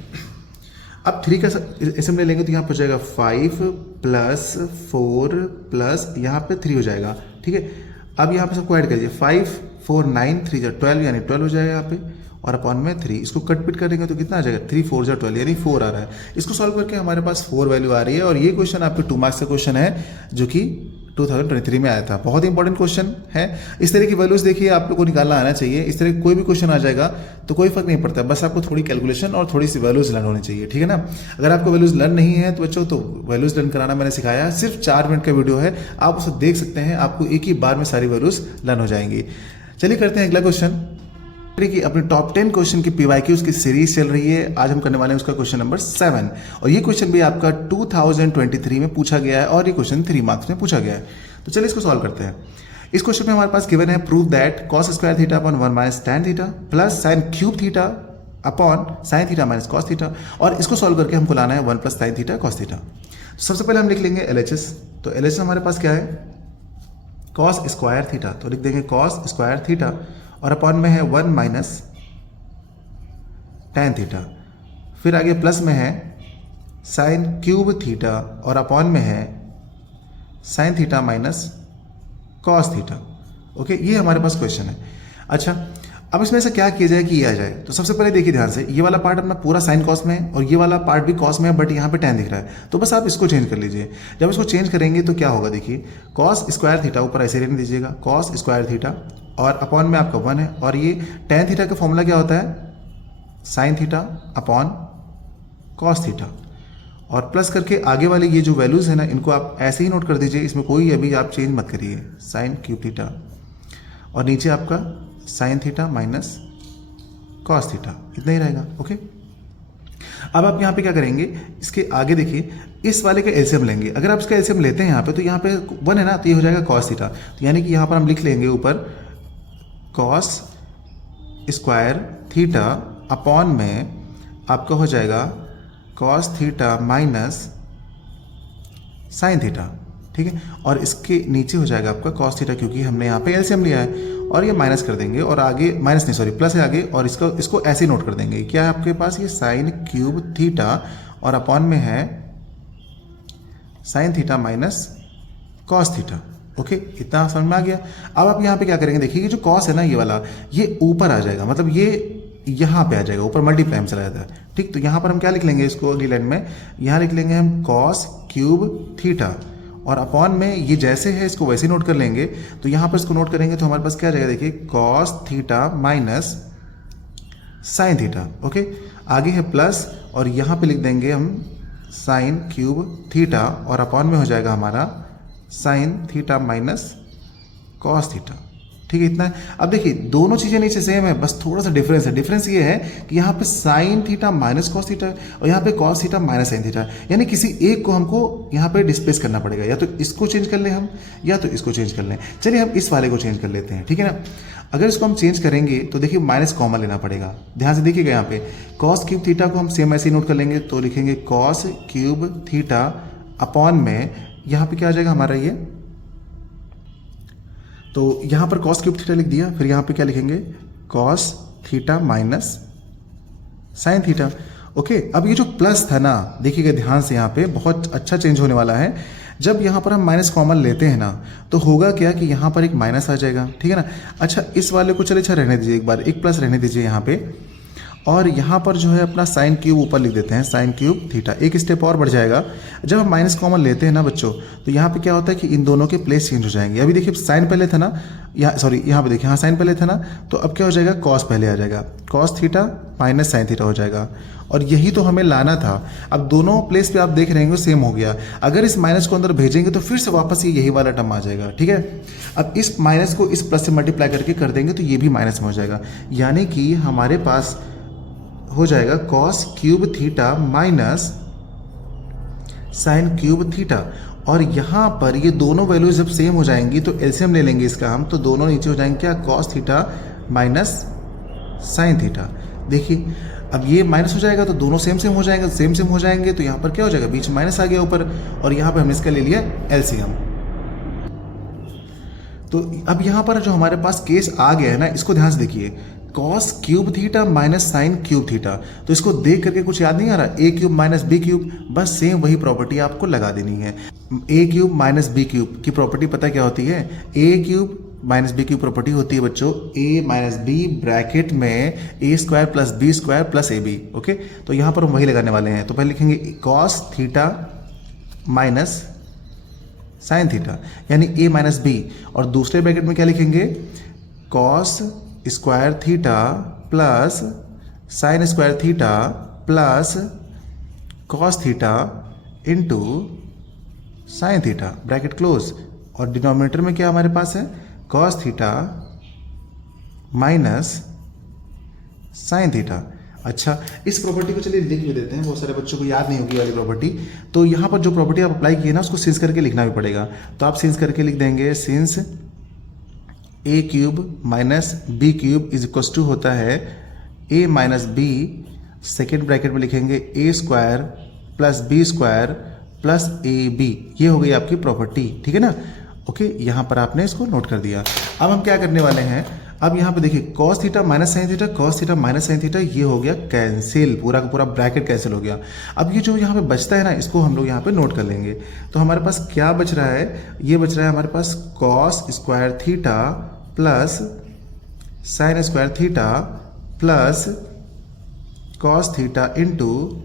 अब 3 का एलसीएम ले लेंगे तो यहाँ पर जाएगा 5 + 4 प्लस यहाँ पे 3 हो जाएगा, ठीक है। अब यहाँ पे सबको ऐड करिए, 5, 4, 9, 3 × 12 यानी 12 हो जाएगा यहाँ पे, और अपॉन में 3, इसको कट पिट करेंगे तो कितना आ जाएगा, 3, 4 × 12 यानी 4 आ रहा है। इसको सॉल्व करके हमारे पास 4 वैल्यू आ रही है। और ये क्वेश्चन आपके 2 मार्क्स का क्वेश्चन है जो कि 2023 में आया था। बहुत ही इंपॉर्टेंट क्वेश्चन है। इस तरह की वैल्यूज देखिए आप लोग को निकालना आना चाहिए। इस तरह कोई भी क्वेश्चन आ जाएगा तो कोई फर्क नहीं पड़ता, बस आपको थोड़ी कैलकुलेशन और थोड़ी सी वैल्यूज लर्न होनी चाहिए, ठीक है ना। अगर आपको वैल्यूज लर्न नहीं है तो बच्चों, तो वैल्यूज लर्न कराना मैंने सिखाया, सिर्फ 4 मिनट का वीडियो है, आप उसे देख सकते हैं, आपको एक ही बार में सारी वैल्यूज लर्न हो जाएंगी। चलिए करते हैं अगला क्वेश्चन। की अपनी टॉप 10 क्वेश्चन की पीवाईक्यूज की सीरीज चल रही है। आज हम करने वाले हैं उसका क्वेश्चन नंबर 7 और ये क्वेश्चन भी आपका 2023 में पूछा गया है और ये क्वेश्चन 3 मार्क्स में पूछा गया है। तो चलिए इसको सॉल्व करते हैं। इस क्वेश्चन में हमारे पास गिवन है prove that cos square theta upon 1 minus tan theta plus sin cube theta upon sin theta minus cos theta, और इसको सॉल्व करके हमको लाना है 1 plus sin theta cos theta. सबसे पहले हम लिख लेंगे LHS। तो LHS हमारे पास क्या है, cos स्क्वायर थीटा, तो लिख देंगे cos स्क्वायर थीटा और अपॉन में है 1 माइनस tan थीटा, फिर आगे प्लस में है sin क्यूब थीटा और अपॉन में है sin theta minus cos theta. Okay, ये हमारे पास क्वेश्चन है। अच्छा, अब इसमें से क्या किया जाए कि ये आ जाए। तो सबसे पहले देखिए ध्यान से, ये वाला पार्ट अपना पूरा sin cos में है और ये वाला पार्ट भी cos में है, बट यहाँ पे tan दिख रहा है, तो बस आप इसको चेंज कर लीजिए। जब इसको चेंज करेंगे तो क्या होगा, देखिए cos स्क्वायर थीटा ऊपर ऐसे रहने दीजिएगा, cos स्क्वायर थीटा और अपॉन में आपका 1 है, और ये tan थीटा का फॉर्मूला क्या होता है, sin theta upon cos theta, और प्लस करके आगे वाले ये जो वैल्यूज़ है ना, इनको आप ऐसे ही नोट कर दीजिए, इसमें कोई अभी आप चेंज मत करिए। sin क्यूब थीटा और नीचे आपका sin theta minus cos theta, इतना ही रहेगा। ओके, अब आप यहाँ पे क्या करेंगे, इसके आगे देखिए इस वाले का एलसीएम लेंगे। अगर आप इसका एलसीएम लेते हैं यहाँ पे, तो यहाँ पे 1 है ना, तो ये हो जाएगा cos थीटा, तो यानी कि यहाँ पर हम लिख लेंगे ऊपर cos स्क्वायर थीटा अपॉन में आपका हो जाएगा cos theta minus sin theta, ठीक है, और इसके नीचे हो जाएगा आपका cos थीटा, क्योंकि हमने यहाँ पे एलसीएम लिया है, और ये माइनस कर देंगे और आगे माइनस नहीं सॉरी प्लस है आगे, और इसको ऐसे नोट कर देंगे। क्या है आपके पास, ये sin क्यूब थीटा और अपॉन में है sin theta minus cos theta. Okay, इतना समझ में आ गया। अब आप यहाँ पे क्या करेंगे, देखिए ये जो cos है ना, ये वाला ये ऊपर आ जाएगा, मतलब ये यहाँ पे आ जाएगा, ऊपर मल्टीप्लाई में चला जाता है। ठीक, तो यहाँ पर हम क्या लिख लेंगे, इसको अगली लाइन में यहाँ लिख लेंगे हम cos क्यूब थीटा और अपॉन में ये जैसे है इसको वैसे नोट कर लेंगे। तो यहाँ पर इसको नोट करेंगे तो हमारे पास क्या आ जाएगा, देखिए cos theta minus sin theta. Okay, आगे है प्लस और यहाँ पे लिख देंगे हम sin क्यूब थीटा और अपॉन में हो जाएगा हमारा sin theta minus cos theta. ठीक है, इतना है। अब देखिए दोनों चीज़ें नीचे सेम है, बस थोड़ा सा डिफरेंस है। डिफरेंस ये है कि यहाँ पे sin theta minus cos theta और यहाँ पे cos theta minus sin theta, यानी किसी एक को हमको यहाँ पे डिस्प्लेस करना पड़ेगा, या तो इसको चेंज कर लें हम या तो इसको चेंज कर लें। चलिए हम इस वाले को चेंज कर लेते हैं, ठीक है ना। अगर इसको हम चेंज करेंगे तो देखिए माइनस कॉमन लेना पड़ेगा, ध्यान से देखिएगा। यहाँ पे cos क्यूब थीटा को हम सेम ऐसे ही नोट कर लेंगे, तो लिखेंगे cos क्यूब थीटा अपॉन में यहाँ पे क्या आ जाएगा हमारा ये, तो यहाँ पर cos क्यूब थीटा लिख दिया, फिर यहाँ पे क्या लिखेंगे cos theta minus sin theta. Okay, अब ये जो प्लस था ना, देखिएगा ध्यान से, यहाँ पे बहुत अच्छा चेंज होने वाला है। जब यहाँ पर हम माइनस कॉमन लेते हैं ना, तो होगा क्या कि यहाँ पर एक माइनस आ जाएगा, ठीक है ना। अच्छा, इस वाले को चले अच्छा रहने दीजिए, एक बार एक प्लस रहने दीजिए यहाँ पे, और यहाँ पर जो है अपना sin क्यूब ऊपर लिख देते हैं, sin क्यूब थीटा। एक स्टेप और बढ़ जाएगा, जब हम माइनस कॉमन लेते हैं ना बच्चों, तो यहाँ पे क्या होता है कि इन दोनों के प्लेस चेंज हो जाएंगे। अभी देखिए साइन पहले था ना, यहाँ सॉरी यहाँ पे देखिए, हाँ साइन पहले था ना, तो अब क्या हो जाएगा, cos पहले आ जाएगा, cos theta minus sin theta हो जाएगा, और यही तो हमें लाना था। अब दोनों प्लेस पे आप देख रहे हैं सेम हो गया। अगर इस माइनस को अंदर भेजेंगे तो फिर से वापस ये यही वाला टर्म आ जाएगा, ठीक है। अब इस माइनस को इस प्लस से मल्टीप्लाई करके कर देंगे तो ये भी माइनस में हो जाएगा, यानी कि हमारे पास हो जाएगा cos cube theta minus sin cube theta. और यहाँ पर ये दोनों वैल्यूज जब सेम हो जाएंगी तो एलसीएम ले लेंगे इसका हम, तो दोनों नीचे हो जाएंगे क्या, cos theta minus sin theta. देखिए अब ये माइनस हो जाएगा तो दोनों सेम सेम हो जाएंगे, सेम सेम हो जाएंगे तो यहाँ पर क्या हो जाएगा, बीच में माइनस आ गया ऊपर, और यहाँ पर हम इसका ले लिया एलसीएम। तो अब यहाँ पर जो हमारे पास केस आ गया है ना, इसको ध्यान से देखिए, cos cube theta minus sin cube theta, तो इसको देख करके कुछ याद नहीं आ रहा, a cube minus b cube, बस सेम वही प्रॉपर्टी आपको लगा देनी है। a cube minus b cube की प्रॉपर्टी पता क्या होती है, a क्यूब माइनस बी की प्रॉपर्टी होती है बच्चों a माइनस बी ब्रैकेट में a square plus B square plus A B. Okay, तो यहाँ पर हम वही लगाने वाले हैं। तो पहले लिखेंगे cos theta minus sin theta, यानी a माइनस बी, और दूसरे ब्रैकेट में क्या लिखेंगे, cos square theta plus sin square theta plus cos theta into sin theta, bracket close. और डिनोमिनेटर में क्या हमारे पास है, cos theta minus sine theta. अच्छा, इस प्रॉपर्टी को चलिए लिख भी देते हैं, बहुत सारे बच्चों को याद नहीं होगी वाली प्रॉपर्टी। तो यहाँ पर जो प्रॉपर्टी आप अप्लाई किए ना उसको सिंस करके लिखना भी पड़ेगा। तो आप सिंस करके लिख देंगे since A cube minus B cube is equal to होता है A minus B, second bracket में लिखेंगे A square plus B square plus A B. ये हो गई आपकी प्रॉपर्टी, ठीक है ना। ओके, यहाँ पर आपने इसको नोट कर दिया। अब हम क्या करने वाले हैं, अब यहाँ पे देखिए cos theta minus sine theta, cos theta minus sine theta, ये हो गया कैंसिल, पूरा का पूरा ब्रैकेट कैंसिल हो गया। अब ये जो यहाँ पे बचता है ना, इसको हम लोग यहाँ पे नोट कर लेंगे। तो हमारे पास क्या बच रहा है, ये बच रहा है हमारे पास cos square theta plus sine square theta plus cos theta into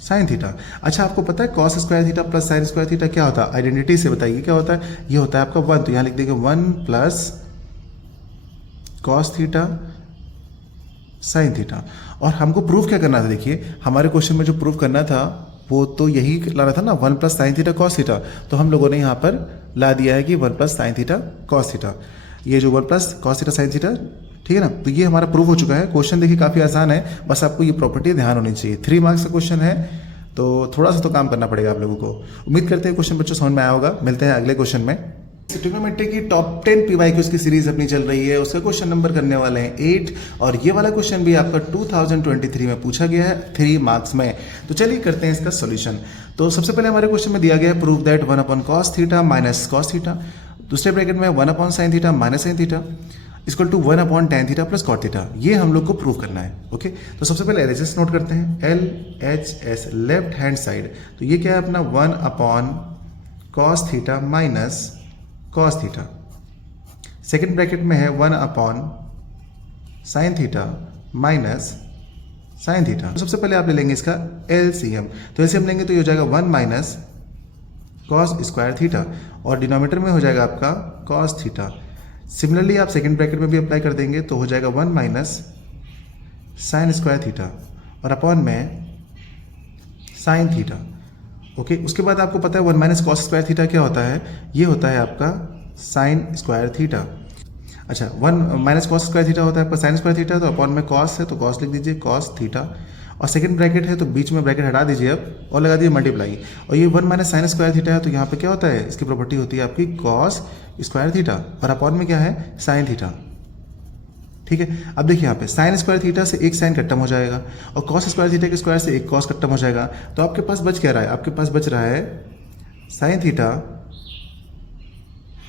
sine theta. अच्छा, आपको पता है cos square theta plus sine square theta क्या होता है, आइडेंटिटी से बताइए क्या होता है। ये होता है आपका 1, तो यहाँ लिख देंगे 1 plus cos theta sine theta. और हमको प्रूफ क्या करना था, देखिए हमारे क्वेश्चन में जो प्रूफ करना था वो तो यही लाना था ना, 1 plus sine theta cos theta. तो हम लोगों ने यहाँ पर ला दिया है कि 1 plus sine theta cos theta, ये जो 1 plus cos theta sine theta, ठीक है ना। तो ये हमारा प्रूफ हो चुका है। क्वेश्चन देखिए काफ़ी आसान है, बस आपको ये प्रॉपर्टी ध्यान होनी चाहिए। 3 मार्क्स का क्वेश्चन है, तो थोड़ा सा तो काम करना पड़ेगा आप लोगों को। उम्मीद करते हैं क्वेश्चन बच्चों समझ में आया होगा। मिलते हैं अगले क्वेश्चन में। ट्रिग्नोमेट्री की टॉप 10 पीवाईक्यूज की सीरीज अपनी चल रही है, उसका क्वेश्चन नंबर करने वाले हैं 8, और ये वाला क्वेश्चन भी आपका 2023 में पूछा गया है 3 मार्क्स में। तो चलिए करते हैं इसका सॉल्यूशन। तो सबसे पहले हमारे क्वेश्चन में दिया गया है prove that 1 upon cos theta minus cos theta, दूसरे ब्रैकेट में 1 upon sine theta minus sine theta equal to 1 upon tan theta plus cot theta. ये हम लोग को प्रूव करना है। ओके, तो सबसे पहले LHS नोट करते हैं, LHS लेफ्ट हैंड साइड। तो ये क्या है अपना 1 upon cos theta minus cos theta, second bracket में है 1 upon sine theta minus sine theta. तो सबसे पहले आप ले लेंगे इसका LCM। तो LCM लेंगे तो ये हो जाएगा 1 माइनस कॉस स्क्वायर थीटा, और डिनोमिनेटर में हो जाएगा आपका कॉस थीटा। सिमिलरली आप सेकेंड ब्रैकेट में भी अप्लाई कर देंगे तो हो जाएगा 1 माइनस साइन स्क्वायर थीटा और अपॉन में साइन थीटा। ओके, उसके बाद आपको पता है 1 माइनस कॉस स्क्वायर थीटा क्या होता है, ये होता है आपका साइन स्क्वायर थीटा। अच्छा, 1 माइनस कॉस स्क्वायर थीटा होता है आपका साइन स्क्वायर थीटा, तो अपॉन में कॉस है तो कॉस लिख दीजिए कॉस थीटा, और सेकंड ब्रैकेट है तो बीच में ब्रैकेट हटा दीजिए अब और लगा दीजिए मल्टीप्लाई। और ये 1 माइनस साइन स्क्वायर थीटा है तो यहाँ पे क्या होता है, इसकी प्रॉपर्टी होती है आपकी कॉस स्क्वायर थीटा, और अपॉन में क्या है साइन थीटा। ठीक है, अब देखिए यहाँ पे साइन स्क्वायर थीटा से एक साइन खत्म हो जाएगा और कॉस स्क्वायर थीटा के स्क्वायर से एक कॉस खत्म हो जाएगा, तो आपके पास बच क्या रहा है, आपके पास बच रहा है साइन थीटा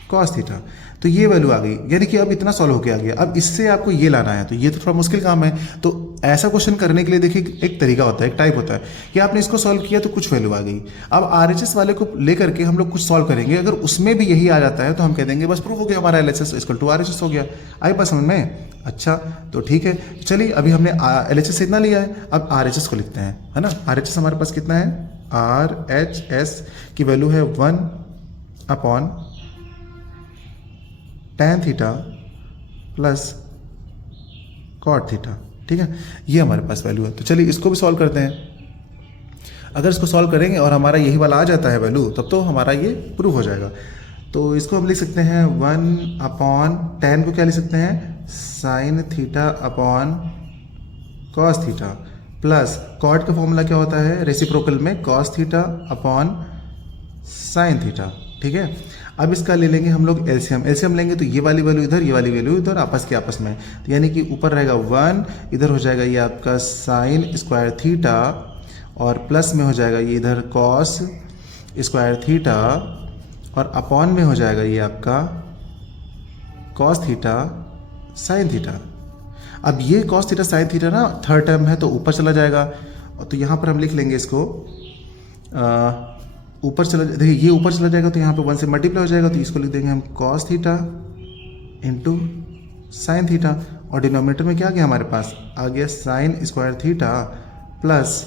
कॉस थीटा। तो ये वैल्यू आ गई, यानी कि अब इतना सॉल्व होके आ गया। अब इससे आपको ये लाना है, तो ये तो थोड़ा मुश्किल काम है। तो ऐसा क्वेश्चन करने के लिए देखिए एक तरीका होता है, एक टाइप होता है कि आपने इसको सॉल्व किया तो कुछ वैल्यू आ गई। अब RHS वाले को लेकर के हम लोग कुछ सॉल्व करेंगे, अगर उसमें भी यही आ जाता है तो हम कह देंगे बस प्रूफ हो गया हमारा LHS इक्वल टू RHS हो गया। आई बात समझ में? अच्छा, तो ठीक है, चलिए अभी हमने LHS से इतना लिया है, अब RHS को लिखते हैं, है ना। RHS हमारे पास कितना है, RHS की वैल्यू है 1 upon tan theta plus cot theta. ठीक है, ये हमारे पास वैल्यू है। तो चलिए इसको भी सॉल्व करते हैं। अगर इसको सॉल्व करेंगे और हमारा यही वाला आ जाता है वैल्यू, तब तो हमारा ये प्रूफ हो जाएगा। तो इसको हम लिख सकते हैं 1 अपॉन tan को क्या लिख सकते हैं, sine theta upon cos theta plus cot का फॉर्मूला क्या होता है रेसिप्रोकल में, cos theta upon sine theta. ठीक है, अब इसका ले लेंगे हम लोग एलसीएम लेंगे तो ये वाली वैल्यू इधर, ये वाली वैल्यू इधर, आपस में, तो यानी कि ऊपर रहेगा 1, इधर हो जाएगा ये आपका साइन स्क्वायर थीटा और प्लस में हो जाएगा ये इधर कॉस स्क्वायर थीटा और अपॉन में हो जाएगा ये आपका कॉस थीटा साइन थीटा। अब ये कॉस थीटा साइन थीटा ना थर्ड टर्म है तो ऊपर चला जाएगा, तो यहाँ पर हम लिख लेंगे इसको ऊपर चला, देखिए ये ऊपर चला जाएगा तो यहाँ पे 1 से मल्टीप्लाई हो जाएगा, तो इसको लिख देंगे हम cos theta into sine theta, और डिनोमिनेटर में क्या गया हमारे पास आ गया sign square theta plus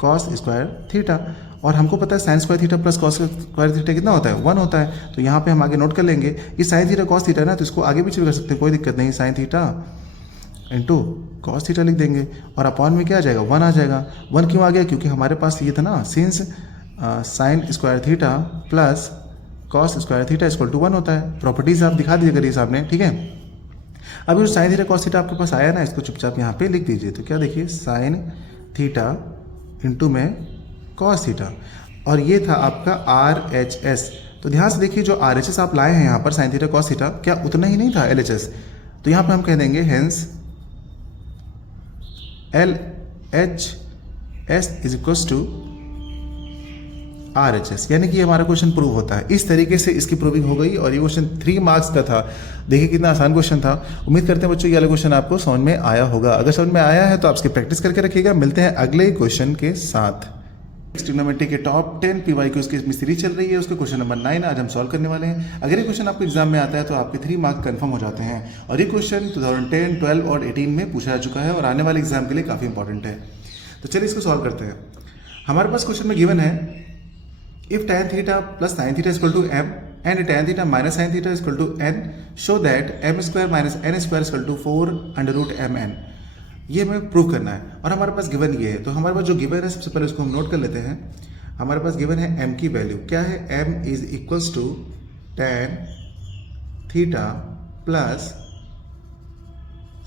cos square theta, और हमको पता है sign square theta plus cos square theta कितना होता है, 1 होता है। तो यहाँ पे हम आगे नोट कर लेंगे, ये साइन थीटा कॉस थीटा है ना, तो इसको आगे पीछे भी कर सकते हैं, कोई दिक्कत नहीं। Sine theta into cos theta लिख देंगे और अपॉन में क्या आ जाएगा, 1 आ जाएगा। 1 क्यों आ गया, क्योंकि हमारे पास ये था ना since sine square theta plus cos square theta equal to 1 होता है। प्रॉपर्टीज आप दिखा दीजिए करिए सामने, ठीक है। अब जो साइन थीटा कॉस थीटा आपके पास आया ना, इसको चुपचाप यहाँ पे लिख दीजिए। तो क्या देखिए, साइन थीटा इंटू में कॉस थीटा, और ये था आपका RHS। तो ध्यान से देखिए, जो RHS आप लाए हैं यहाँ पर साइन थीटा कॉस थीटा, क्या उतना ही नहीं था LHS? तो यहाँ पर हम कह देंगे hence LHS is equal to RHS, यानी कि हमारा क्वेश्चन प्रूव होता है। इस तरीके से इसकी प्रूविंग हो गई, और ये क्वेश्चन 3 मार्क्स का था। देखिए कितना आसान क्वेश्चन था। उम्मीद करते हैं बच्चों ये वाला क्वेश्चन आपको समझ में आया होगा। अगर समझ में आया है तो आप इसकी प्रैक्टिस करके रखिएगा। मिलते हैं अगले क्वेश्चन के साथ। ट्रिग्नोमेट्री के टॉप 10 PYQs की मिस्त्री चल रही है, उसके क्वेश्चन नंबर 9 आज हम सॉल्व करने वाले हैं। अगर ये क्वेश्चन आपके एग्जाम में आता है तो आपके 3 मार्क्स कंफर्म हो जाते हैं, और ये क्वेश्चन 2010, 12 और 18 में पूछा जा चुका है और आने वाले एग्जाम के लिए काफ़ी इंपॉर्टेंट है। तो चलिए इसको सॉल्व करते हैं। हमारे पास क्वेश्चन में गिवन है, if tan theta plus sin theta is equal to m and tan theta minus sin theta is equal to n, show that m square minus n square is equal to 4 under root mn। ये हमें प्रूव करना है, और हमारे पास गिवन ये है। तो हमारे पास जो गिवन है, सबसे पहले उसको हम नोट कर लेते हैं। हमारे पास गिवन है m की वैल्यू क्या है, m is equals to tan theta plus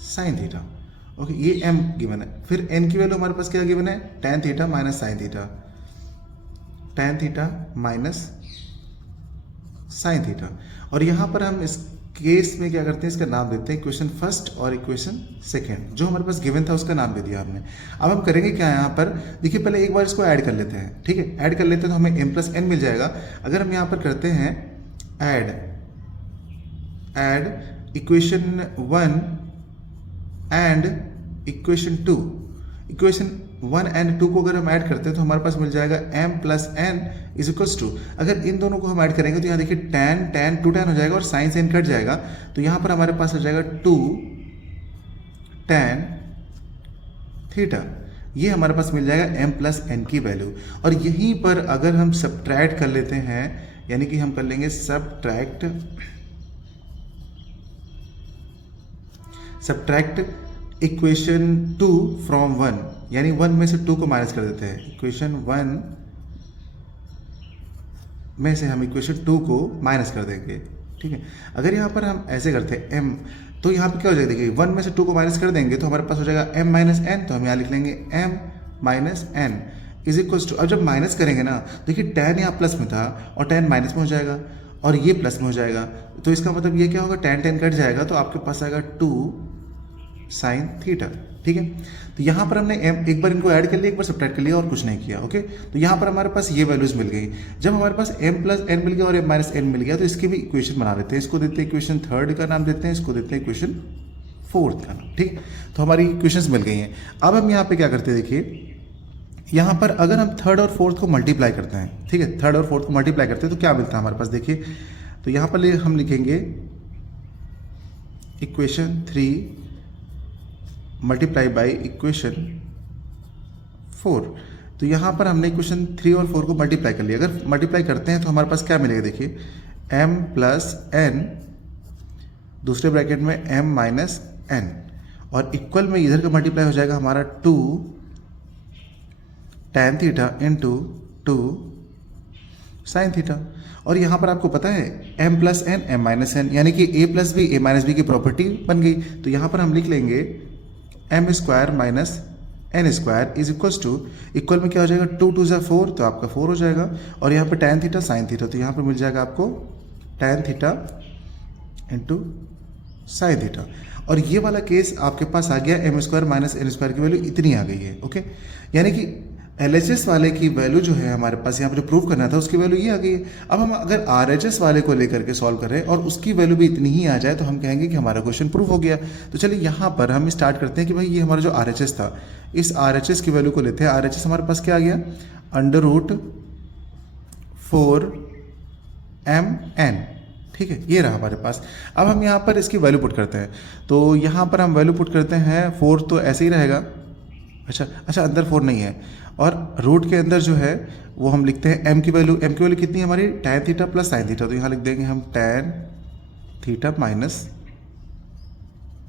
sine theta. Okay, ये m गिवन है। फिर n की वैल्यू हमारे पास क्या गिवन है, tan theta minus sine theta, tan theta minus sine theta. और यहाँ पर हम इस केस में क्या करते हैं, इसका नाम देते हैं इक्वेशन फर्स्ट और इक्वेशन सेकेंड। जो हमारे पास गिवन था उसका नाम दे दिया हमने। अब हम करेंगे क्या यहाँ पर, देखिए पहले एक बार इसको ऐड कर लेते हैं। ठीक है, ऐड कर लेते हैं तो हमें m प्लस n मिल जाएगा। अगर हम यहाँ पर करते हैं add equation 1 and equation 2, equation 1 and 2 को अगर हम ऐड करते हैं तो हमारे पास मिल जाएगा m plus n is equals to, अगर इन दोनों को हम ऐड करेंगे तो यहाँ देखिए tan 2 tan हो जाएगा और साइन से n कट जाएगा, तो यहाँ पर हमारे पास हो जाएगा 2 tan थीटा। ये हमारे पास मिल जाएगा m प्लस n की वैल्यू। और यहीं पर अगर हम सब्ट्रैक्ट कर लेते हैं, यानी कि हम कर लेंगे सब्ट्रैक्ट इक्वेशन 2 फ्रॉम 1, यानी 1 में से 2 को माइनस कर देते हैं। इक्वेशन 1 में से हम इक्वेशन 2 को माइनस कर देंगे। ठीक है, अगर यहाँ पर हम ऐसे करते हैं m, तो यहाँ पे क्या हो जाएगा, देखिए 1 में से 2 को माइनस कर देंगे तो हमारे पास हो जाएगा m माइनस n। तो हम यहाँ लिख लेंगे m minus n is equals to, अब जब माइनस करेंगे ना, देखिए tan यहाँ प्लस में था और tan माइनस में हो जाएगा और ये प्लस में हो जाएगा, तो इसका मतलब ये क्या होगा, tan कट जाएगा तो आपके पास आएगा 2 साइन थीटा। ठीक है, तो यहाँ पर हमने m एक बार इनको ऐड कर लिया, एक बार सब्ट्रैक्ट कर लिया और कुछ नहीं किया। ओके, तो यहाँ पर हमारे पास ये वैल्यूज मिल गई। जब हमारे पास m प्लस n मिल गया और m माइनस n मिल गया, तो इसकी भी इक्वेशन बना लेते हैं। इसको देते हैं इक्वेशन 3 का नाम देते हैं, इसको देते हैं इक्वेशन 4 का नाम। ठीक, तो हमारी इक्वेशंस मिल गई हैं। अब हम यहाँ पे क्या करते हैं, देखिए यहाँ पर अगर हम 3rd और 4th को मल्टीप्लाई करते हैं, ठीक है, 3rd और 4th को मल्टीप्लाई करते हैं तो क्या मिलता है हमारे पास, देखिए तो यहाँ पर हम लिखेंगे इक्वेशन 3 मल्टीप्लाई बाई इक्वेशन 4। तो यहाँ पर हमने इक्वेशन 3 और 4 को मल्टीप्लाई कर लिया। अगर मल्टीप्लाई करते हैं तो हमारे पास क्या मिलेगा, देखिए m प्लस n, दूसरे ब्रैकेट में m माइनस n, और इक्वल में इधर का मल्टीप्लाई हो जाएगा हमारा 2 tan theta into 2 sine theta. और यहाँ पर आपको पता है m plus n m minus n, यानी कि a plus b a minus b की प्रॉपर्टी बन गई। तो यहाँ पर हम लिख लेंगे m square minus n square is equals to, equal में क्या हो जाएगा, 2 2 ज़ा 4, तो आपका 4 हो जाएगा। और यहाँ पर tan थीटा साइन थीटा, तो यहाँ पर मिल जाएगा आपको tan theta into sine theta. और ये वाला केस आपके पास आ गया, m square minus n square की वैल्यू इतनी आ गई है। ओके, यानी कि LHS वाले की वैल्यू जो है हमारे पास यहाँ पर जो प्रूव करना था उसकी वैल्यू ये आ गई है। अब हम अगर RHS वाले को लेकर के सॉल्व करें और उसकी वैल्यू भी इतनी ही आ जाए तो हम कहेंगे कि हमारा क्वेश्चन प्रूव हो गया। तो चलिए यहाँ पर हम स्टार्ट करते हैं कि भाई ये हमारा जो RHS था, इस RHS की वैल्यू को लेते हैं। RHS हमारे पास क्या आ गया, अंडर रूट 4mn। ठीक है, ये रहा हमारे पास। अब हम यहाँ पर इसकी वैल्यू पुट करते हैं, तो यहाँ पर हम वैल्यू पुट करते हैं 4 तो ऐसे ही रहेगा। अच्छा अंदर 4 नहीं है, और रूट के अंदर जो है वो हम लिखते हैं m की वैल्यू कितनी है हमारी, tan theta plus sine theta. तो यहाँ लिख देंगे हम tan theta minus,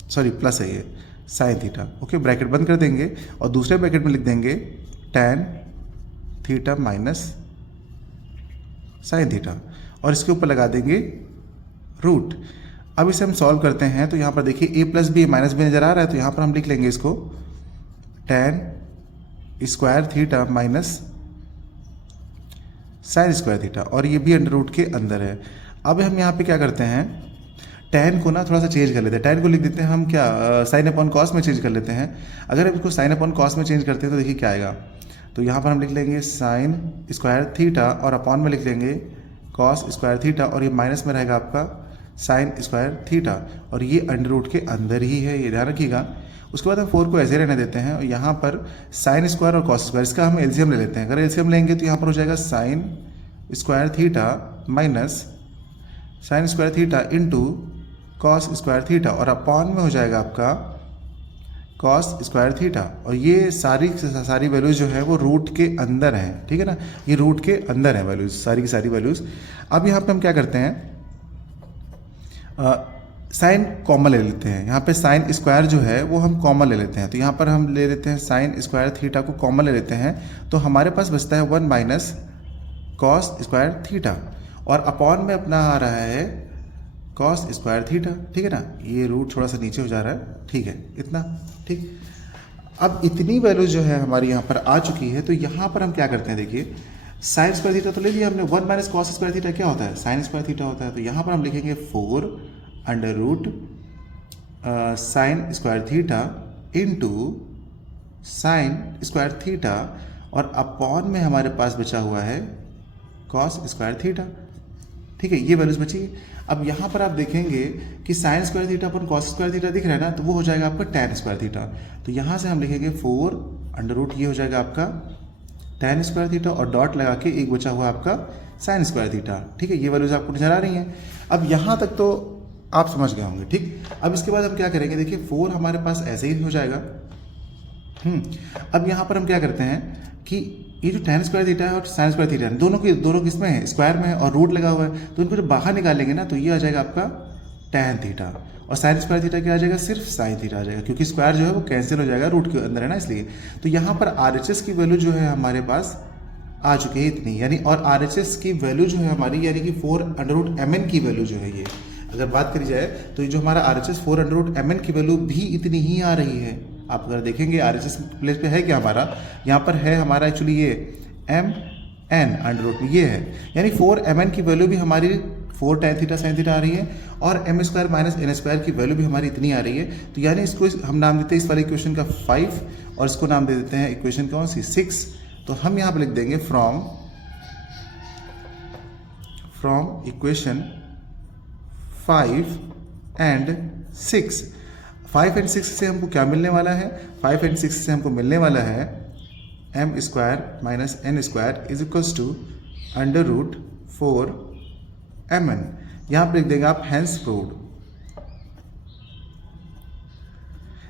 sorry plus है ये, साइन थीटा। ओके, ब्रैकेट बंद कर देंगे और दूसरे ब्रैकेट में लिख देंगे tan theta minus sine theta, और इसके ऊपर लगा देंगे रूट। अब इसे हम सॉल्व करते हैं तो यहाँ पर देखिए a plus B minus B नजर आ रहा है, तो यहाँ पर हम लिख लेंगे इसको tan square theta minus sign square theta, और ये भी अंडर रूट के अंदर है। अब हम यहाँ पे क्या करते हैं, tan को ना थोड़ा सा चेंज कर लेते हैं, tan को लिख देते हैं हम क्या साइन अपॉन कॉस में चेंज कर लेते हैं। अगर हम इसको साइन अपॉन कॉस में चेंज करते हैं तो देखिए क्या आएगा, तो यहाँ पर हम लिख लेंगे साइन स्क्वायर थीटा और अपॉन में लिख लेंगे कॉस स्क्वायर थीटा, और ये माइनस में रहेगा आपका साइन स्क्वायर थीटा, और ये अंडर रूट के अंदर ही है, ये ध्यान रखिएगा। उसके बाद हम 4 को ऐसे रहने देते हैं, और यहाँ पर साइन स्क्वायर और कॉस स्क्वायर इसका हम एलसीएम ले लेते हैं। अगर एलसीएम लेंगे तो यहाँ पर हो जाएगा sign square theta minus sign square theta into cos square theta, और अपॉन में हो जाएगा आपका कॉस स्क्वायर थीटा, और ये सारी वैल्यूज जो है वो रूट के अंदर हैं, ठीक है ना, ये रूट के अंदर है वैल्यूज, सारी की सारी वैल्यूज। अब यहाँ पे हम क्या करते हैं, साइन कॉमन ले लेते हैं, यहाँ पे साइन स्क्वायर जो है वो हम कॉमन ले लेते हैं, तो यहाँ पर हम ले लेते हैं साइन स्क्वायर थीटा को कॉमन ले लेते हैं, तो हमारे पास बचता है 1 माइनस कॉस स्क्वायर थीटा, और अपॉन में अपना आ रहा है कॉस स्क्वायर थीटा, ठीक है ना, ये रूट थोड़ा सा नीचे हो जा रहा है, ठीक है, इतना ठीक। अब इतनी वैल्यू जो है हमारी यहाँ पर आ चुकी है, तो यहाँ पर हम क्या करते हैं, देखिए साइन स्क्वायर थीटा तो ले लिया हमने, 1 माइनस कॉस स्क्वायर थीटा क्या होता है, साइन स्क्वायर थीटा होता है, तो यहाँ पर हम लिखेंगे 4 under root sine square theta into sine square theta, और अपॉन में हमारे पास बचा हुआ है कॉस स्क्वायर थीटा, ठीक है, ये वैल्यूज बची। अब यहाँ पर आप देखेंगे कि साइन स्क्वायर थीटा पर कॉस स्क्वायर थीटा दिख रहा है ना, तो वो हो जाएगा आपका tan स्क्वायर थीटा, तो यहाँ से हम लिखेंगे 4 अंडर रूट, ये हो जाएगा आपका tan स्क्वायर थीटा, और डॉट लगा के एक बचा हुआ आपका साइन स्क्वायर थीटा, ठीक है, ये वैल्यूज आपको नजर आ रही हैं। अब यहाँ तक तो आप समझ गए होंगे, ठीक। अब इसके बाद हम क्या करेंगे, देखिए 4 हमारे पास ऐसे ही हो जाएगा। अब यहाँ पर हम क्या करते हैं कि ये जो tan स्क्वायर थीटा है और साइन स्क्वायर थीटा है, दोनों किसमें है, स्क्वायर में है, और रूट लगा हुआ है, तो इनको जब बाहर निकालेंगे ना तो ये आ जाएगा आपका tan थीटा, और साइन स्क्वायर थीटा क्या आ जाएगा, सिर्फ साइन थीटा आ जाएगा, क्योंकि स्क्वायर जो है वो कैंसिल हो जाएगा, रूट के अंदर है ना, इसलिए। तो यहाँ पर RHS की वैल्यू जो है हमारे पास आ चुकी है इतनी, यानी, और RHS की वैल्यू जो है हमारी, यानी कि 4 अंडर रूट mn की वैल्यू जो है, ये अगर बात करी जाए तो ये जो हमारा RHS 4 अंडर रूट mn की वैल्यू भी इतनी ही आ रही है। आप अगर देखेंगे RHS प्लेस पे है क्या हमारा, यहाँ पर है हमारा एक्चुअली ये mn अंडर रूट में ये है, यानी 4 mn की वैल्यू भी हमारी 4 tan थीटा साइन थीटा आ रही है, और m square minus n square की वैल्यू भी हमारी इतनी आ रही है। तो यानी इसको हम नाम देते हैं इस वाले इक्वेशन का 5, और इसको नाम दे देते हैं इक्वेशन कौन सी 6। तो हम यहाँ पर लिख देंगे फ्रॉम इक्वेशन 5 एंड 6। 5 एंड 6 से हमको क्या मिलने वाला है, 5 एंड 6 से हमको मिलने वाला है m square minus n square is equals to under root 4 mn। यहाँ पर लिख देंगे आप हैंस प्रूव्ड।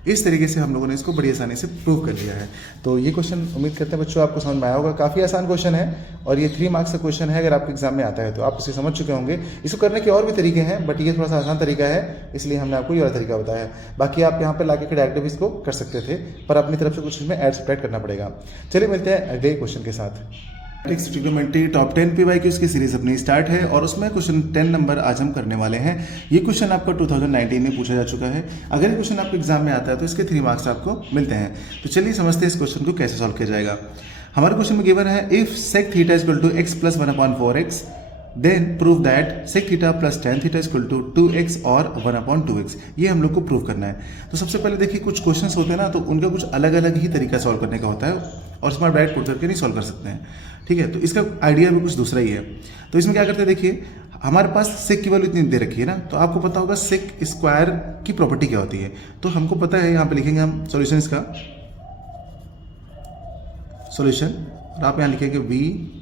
इस तरीके से हम लोगों ने इसको बड़ी आसानी से प्रूव कर लिया है। तो ये क्वेश्चन उम्मीद करते हैं बच्चों आपको समझ में आया होगा, काफ़ी आसान क्वेश्चन है, और ये 3 मार्क्स का क्वेश्चन है, अगर आपके एग्जाम में आता है तो आप उसे समझ चुके होंगे। इसको करने के और भी तरीके हैं, बट ये थोड़ा सा आसान तरीका है, इसलिए हमने आपको ये वाला तरीका बताया है। बाकी आप यहाँ पर ला के डायरेक्ट भी इसको कर सकते थे, पर अपनी तरफ से कुछ इसमें ऐड सब्ट्रैक्ट करना पड़ेगा। चलिए मिलते हैं अगले क्वेश्चन के साथ। ट्रिग्नोमेट्री टॉप 10 PYQs की सीरीज अपनी स्टार्ट है, और उसमें क्वेश्चन 10 नंबर आज हम करने वाले हैं। ये क्वेश्चन आपका 2019 में पूछा जा चुका है। अगर ये क्वेश्चन आपके एग्जाम में आता है तो इसके 3 मार्क्स आपको मिलते हैं। तो चलिए समझते हैं इस क्वेश्चन को कैसे सॉल्व किया जाएगा। हमारे क्वेश्चन में गिवन है if sec theta is equal to x plus 1/4x then prove that sec theta plus tan theta is equal to 2x और 1/2x। ये हम लोग को प्रूव करना है। तो सबसे पहले देखिए कुछ क्वेश्चंस होते हैं ना, तो उनका कुछ अलग अलग ही तरीका सॉल्व करने का होता है, और इसमें डायरेक्ट पुट करके नहीं सॉल्व कर सकते हैं, ठीक है। तो इसका आइडिया भी कुछ दूसरा ही है। तो इसमें क्या करते हैं, देखिए हमारे पास सेक की वैल्यू इतनी दे रखी है ना, तो आपको पता होगा सेक स्क्वायर की प्रॉपर्टी क्या होती है। तो हमको पता है, यहाँ पे लिखेंगे हम सॉल्यूशन इसका सॉल्यूशन, और आप यहाँ लिखेंगे वी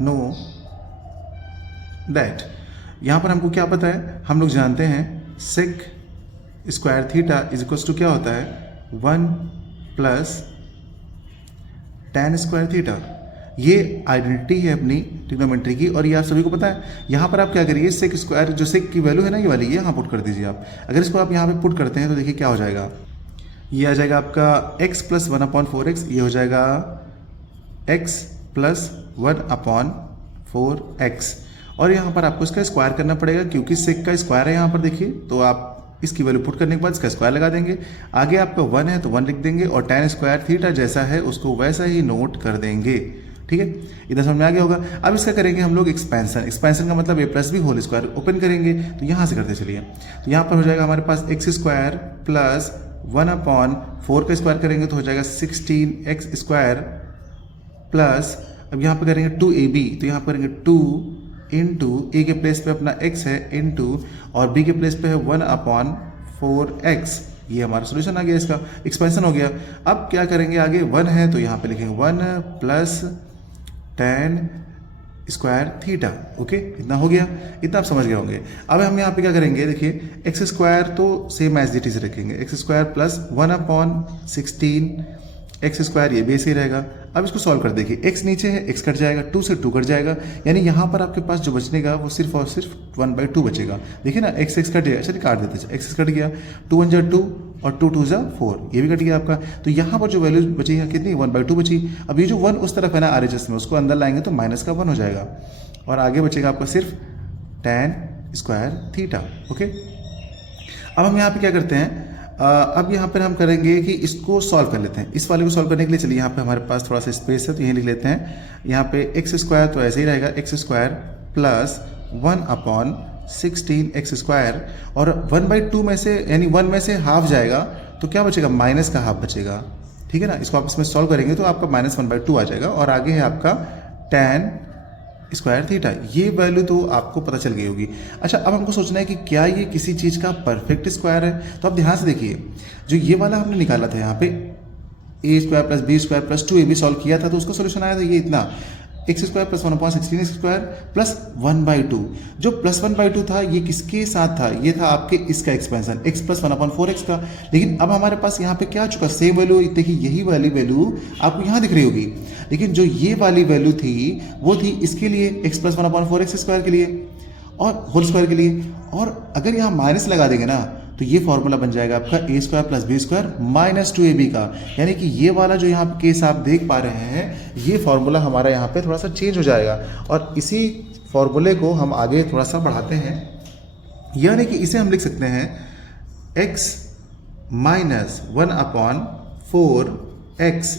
नो दैट। यहाँ पर हमको क्या पता है, हम लोग जानते हैं sec square theta is equals to क्या होता है 1 प्लस tan स्क्वायर थीटा। ये आइडेंटिटी है अपनी ट्रिग्नोमेट्री की, और ये आप सभी को पता है। यहाँ पर आप क्या करिए, सेक स्क्वायर जो सेक की वैल्यू है ना, ये वाली, ये यहाँ पुट कर दीजिए आप। अगर इसको आप यहाँ पे पुट करते हैं तो देखिए क्या हो जाएगा, ये आ जाएगा आपका x प्लस 1/4x, ये हो जाएगा x प्लस 1/4x, और यहाँ पर आपको इसका स्क्वायर करना पड़ेगा क्योंकि सेक का स्क्वायर है यहाँ पर देखिए, तो आप इसकी वैल्यू पुट करने के बाद इसका स्क्वायर लगा देंगे। आगे आपका 1 है तो 1 लिख देंगे और tan स्क्वायर थीटा जैसा है उसको वैसा ही नोट कर देंगे। ठीक है, इधर समझ में आ गया होगा। अब इसका करेंगे हम लोग एक्सपेंशन। एक्सपेंशन का मतलब a plus B whole square open करेंगे, तो यहाँ से करते चलिए। तो यहाँ पर हो जाएगा हमारे पास एक्स स्क्वायर प्लस 1/4 का स्क्वायर करेंगे तो हो जाएगा 16x स्क्वायर प्लस, अब यहाँ पे करेंगे 2ab, तो यहाँ पर करेंगे 2 इंटू ए के प्लेस पे अपना x है इंटू और b के प्लेस पे है 1/4x। ये हमारा सोल्यूशन आ गया, इसका एक्सपेंशन हो गया। अब क्या करेंगे आगे, 1 है तो यहाँ पे लिखेंगे 1 plus tan square theta. Okay, इतना हो गया, इतना आप समझ गए होंगे। अब हम यहाँ पे क्या करेंगे, देखिए एक्स स्क्वायर तो सेम एज इट इज रखेंगे, x square plus 1/16 X square, ये भी ऐसे ही रहेगा। अब इसको सॉल्व कर देखिए, एक्स नीचे है, एक्स कट जाएगा, 2 से 2 कट जाएगा, यानी यहाँ पर आपके पास जो बचनेगा वो सिर्फ और सिर्फ 1/2 बचेगा। देखिए ना, एक्स एक्स कट गया, चलिए काट देते हैं, एक्स कट गया, 2 1 जा 2 और 2 2 जा 4, ये भी कट गया आपका। तो यहाँ पर जो वैल्यू बची है कितनी, 1/2 बची। अब ये जो 1 उस तरफ है ना RHS में, उसको अंदर लाएंगे तो माइनस का 1 हो जाएगा और आगे बचेगा आपका सिर्फ tan स्क्वायर थीटा। ओके, अब हम यहाँ पे क्या करते हैं, अब यहाँ पर हम करेंगे कि इसको सॉल्व कर लेते हैं। इस वाले को सॉल्व करने के लिए चलिए यहाँ पे हमारे पास थोड़ा सा स्पेस है तो यहीं लिख लेते हैं। यहाँ पे एक्स स्क्वायर तो ऐसे ही रहेगा, x square plus 1/16 X square और 1/2 में से यानी 1 में से हाफ जाएगा तो क्या बचेगा, माइनस का हाफ बचेगा। ठीक है ना, इसको आप इसमें सॉल्व करेंगे तो आपका -1/2 आ जाएगा और आगे है आपका tan स्क्वायर थीटा। ये वैल्यू तो आपको पता चल गई होगी। अच्छा, अब हमको सोचना है कि क्या ये किसी चीज़ का परफेक्ट स्क्वायर है। तो आप ध्यान से देखिए, जो ये वाला हमने निकाला था यहाँ पे a square plus B square plus 2ab solve किया था तो उसका सोल्यूशन आया था ये इतना, X square plus 1/16 X square plus 1/2। जो प्लस 1/2 था ये किसके साथ था, ये था आपके इसका एक्सपेंशन x प्लस 1/4x का। लेकिन अब हमारे पास यहाँ पे क्या आ चुका, सेम वैल्यू, देखिए यही वाली वैल्यू आपको यहाँ दिख रही होगी, लेकिन जो ये वाली वैल्यू थी वो थी इसके लिए x प्लस 1/4x स्क्वायर के लिए और होल स्क्वायर के लिए। और अगर यहाँ माइनस लगा देंगे ना तो ये फॉर्मूला बन जाएगा आपका a square plus B square minus 2ab का, यानी कि ये वाला जो यहाँ केस आप देख पा रहे हैं ये फॉर्मूला हमारा यहाँ पे थोड़ा सा चेंज हो जाएगा और इसी फॉर्मूले को हम आगे थोड़ा सा बढ़ाते हैं, यानी कि इसे हम लिख सकते हैं x माइनस 1/4x,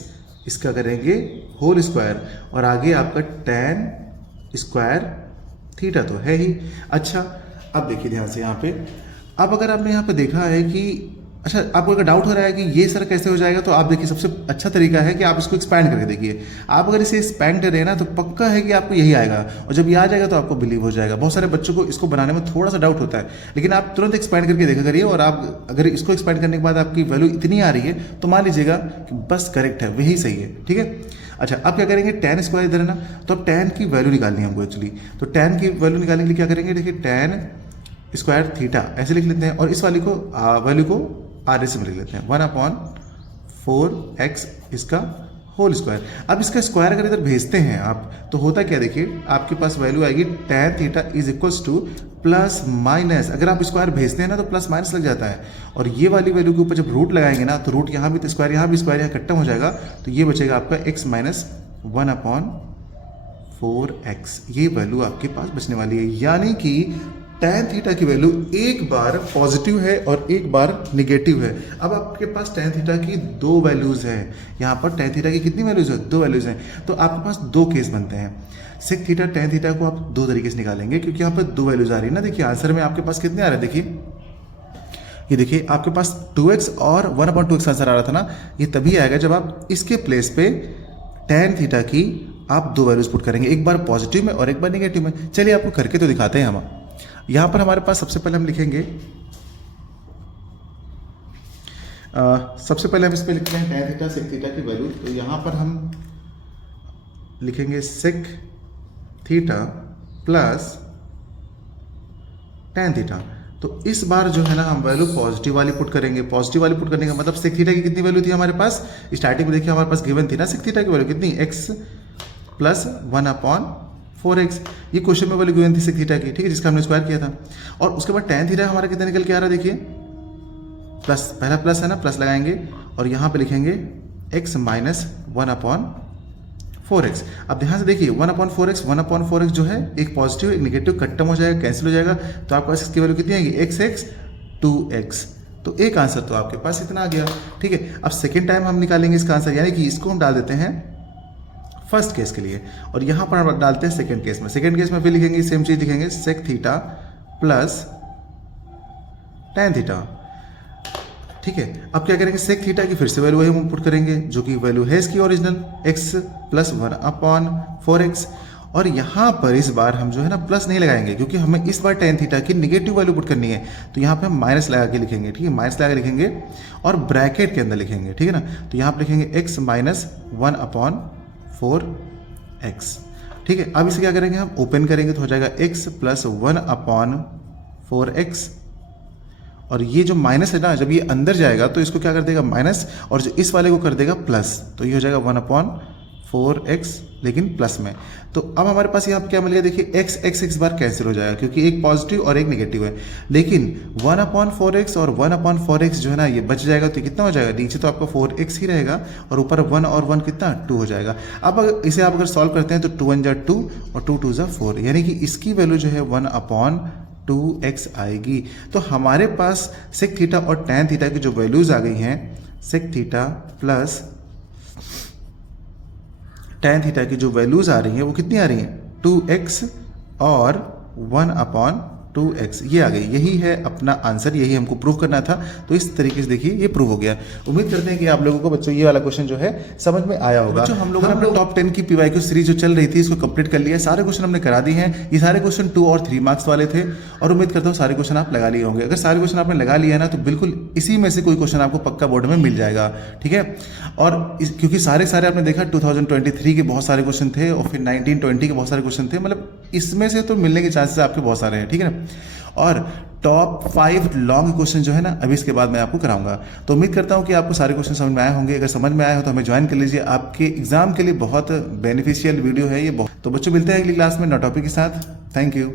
इसका करेंगे होल स्क्वायर और आगे आपका tan स्क्वायर थीटा तो है ही। अच्छा, अब देखिए ध्यान से यहाँ पे, अब अगर आपने यहाँ पे देखा है कि अच्छा आपको अगर डाउट हो रहा है कि ये सर कैसे हो जाएगा, तो आप देखिए सबसे अच्छा तरीका है कि आप इसको एक्सपैंड करके देखिए। आप अगर इसे एक्सपैंड कर रहे हैं ना तो पक्का है कि आपको यही आएगा और जब ये आ जाएगा तो आपको बिलीव हो जाएगा। बहुत सारे बच्चों को इसको बनाने में थोड़ा सा डाउट होता है, लेकिन आप तुरंत एक्सपैंड करके देखा करिए और आप अगर इसको एक्सपैंड करने के बाद आपकी वैल्यू इतनी आ रही है तो मान लीजिएगा कि बस करेक्ट है, वही सही है। ठीक है, अच्छा अब क्या करेंगे, tan स्क्वायर इधर है ना, तो अब tan की वैल्यू निकालनी है हमको एक्चुअली। तो tan की वैल्यू निकालने के लिए क्या करेंगे, देखिए tan स्क्वायर थीटा ऐसे लिख लेते हैं और इस वाली को वैल्यू को RHS में लिख लेते हैं 1/4x इसका होल स्क्वायर। अब इसका स्क्वायर अगर इधर भेजते हैं आप तो होता क्या, देखिए आपके पास वैल्यू आएगी tan theta is equals two plus minus, अगर आप स्क्वायर भेजते हैं ना तो प्लस माइनस लग जाता है और ये वाली वैल्यू के ऊपर जब रूट लगाएंगे ना तो रूट यहाँ भी तो स्क्वायर यहाँ भी स्क्वायर यहाँ खत्म हो जाएगा, तो ये बचेगा आपका x माइनस 1/4x। ये वैल्यू आपके पास बचने वाली है, यानी कि tan थीटा की वैल्यू एक बार पॉजिटिव है और एक बार निगेटिव है। अब आपके पास tan थीटा की 2 वैल्यूज हैं, यहाँ पर tan थीटा की कितनी वैल्यूज है, 2 वैल्यूज हैं, तो आपके पास 2 केस बनते हैं। सेक थीटा tan थीटा को आप 2 तरीके से निकालेंगे क्योंकि यहाँ पर 2 वैल्यूज आ रही है ना। देखिए आंसर में आपके पास कितने आ रहे हैं, देखिए ये देखिए आपके पास 2x और 1/2x आंसर आ रहा था ना, ये तभी आएगा जब आप इसके प्लेस पे tan थीटा की आप 2 वैल्यूज पुट करेंगे, एक बार पॉजिटिव में और एक बार निगेटिव में। चलिए आपको करके तो दिखाते हैं हम। यहाँ पर हमारे पास सबसे पहले हम लिखेंगे सबसे पहले हम इस पर लिखते हैं tan थीटा सेक थीटा की वैल्यू। तो यहाँ पर हम लिखेंगे sec theta plus tan theta. तो इस बार जो है ना हम वैल्यू पॉजिटिव वाली पुट करेंगे। पॉजिटिव वाली पुट करने का मतलब सेक थीटा की कितनी वैल्यू थी हमारे पास, स्टार्टिंग में देखिए हमारे पास गिवन थी ना सेक थीटा की वैल्यू कितनी, x प्लस 1/4x। ये क्वेश्चन में वैल्यू गिवन थी सेक थीटा की, ठीक है, जिसका हमने स्क्वायर किया था। और उसके बाद tan थीटा हमारा कितना निकल के आ रहा है, देखिए प्लस, पहला प्लस है ना, प्लस लगाएंगे और यहाँ पे लिखेंगे x माइनस 1/4 4x। अब ध्यान से देखिए 1/4x जो है एक पॉजिटिव एक निगेटिव कट्टम हो जाएगा, कैंसिल हो जाएगा, तो आपके पास इसकी वैल्यू कितनी आएगी x 2x। तो एक आंसर तो आपके पास इतना आ गया। ठीक है, अब सेकेंड टाइम हम निकालेंगे इसका आंसर, यानी कि इसको हम डाल देते हैं फर्स्ट केस के लिए और यहाँ पर हम डालते हैं सेकेंड केस में। सेकेंड केस में फिर लिखेंगे सेम चीज लिखेंगे sec theta plus tan theta. ठीक है, अब क्या करेंगे sec थीटा की फिर से वैल्यू वही हम पुट करेंगे जो कि वैल्यू है इसकी ओरिजिनल x प्लस 1/4x। और यहाँ पर इस बार हम जो है ना प्लस नहीं लगाएंगे क्योंकि हमें इस बार tan थीटा की निगेटिव वैल्यू पुट करनी है, तो यहाँ पे हम माइनस लगा के लिखेंगे। ठीक है, माइनस लगा के लिखेंगे और ब्रैकेट के अंदर लिखेंगे। ठीक है ना, तो यहाँ पर लिखेंगे x माइनस 1/4x। ठीक है, अब इसे क्या करेंगे हम ओपन करेंगे तो हो जाएगा x प्लस 1/4x। और ये जो माइनस है ना, जब ये अंदर जाएगा तो इसको क्या कर देगा माइनस, और जो इस वाले को कर देगा प्लस, तो ये हो जाएगा 1/4x लेकिन प्लस में। तो अब हमारे पास यहाँ क्या मिल गया, देखिए x बार कैंसिल हो जाएगा क्योंकि एक पॉजिटिव और एक नेगेटिव है, लेकिन 1/4x और 1/4x जो है ना ये बच जाएगा, तो कितना हो जाएगा, नीचे तो आपका 4x ही रहेगा और ऊपर 1 और 1 कितना 2 हो जाएगा। अब इसे आप अगर सॉल्व करते हैं तो 2 1 जा 2 और 2 2 जा 4, यानी कि इसकी वैल्यू जो है 1/2x आएगी। तो हमारे पास sec थीटा और tan थीटा की जो वैल्यूज आ गई हैं, sec theta plus tan theta की जो वैल्यूज आ रही हैं वो कितनी आ रही हैं 2x और 1/2x, ये आ गई। यही है अपना आंसर, यही हमको प्रूव करना था। तो इस तरीके से देखिए ये प्रूव हो गया। उम्मीद करते हैं कि आप लोगों को बच्चों ये वाला क्वेश्चन जो है समझ में आया होगा। बच्चों हम लोगों ने अपने टॉप 10 की PYQ सीरीज जो चल रही थी इसको कंप्लीट कर लिया, सारे क्वेश्चन हमने करा दिए हैं। ये सारे क्वेश्चन 2 और 3 मार्क्स वाले थे और उम्मीद करता हूँ सारे क्वेश्चन आप लगा लिए होंगे। अगर सारे क्वेश्चन आपने लगा लिया ना तो बिल्कुल इसी में से कोई क्वेश्चन आपको पक्का बोर्ड में मिल जाएगा। ठीक है, और क्योंकि सारे आपने देखा 2023 के बहुत सारे क्वेश्चन थे और फिर 1920 के बहुत सारे क्वेश्चन थे, मतलब इसमें से तो मिलने के चांसेस आपके बहुत सारे हैं। ठीक है ना, और टॉप 5 लॉन्ग क्वेश्चन जो है ना अभी इसके बाद मैं आपको कराऊंगा। तो उम्मीद करता हूं कि आपको सारे क्वेश्चन समझ में आए होंगे। अगर समझ में आए हो तो हमें ज्वाइन कर लीजिए, आपके एग्जाम के लिए बहुत बेनिफिशियल वीडियो है ये। तो बच्चों मिलते हैं अगली क्लास में नए टॉपिक के साथ। Thank you.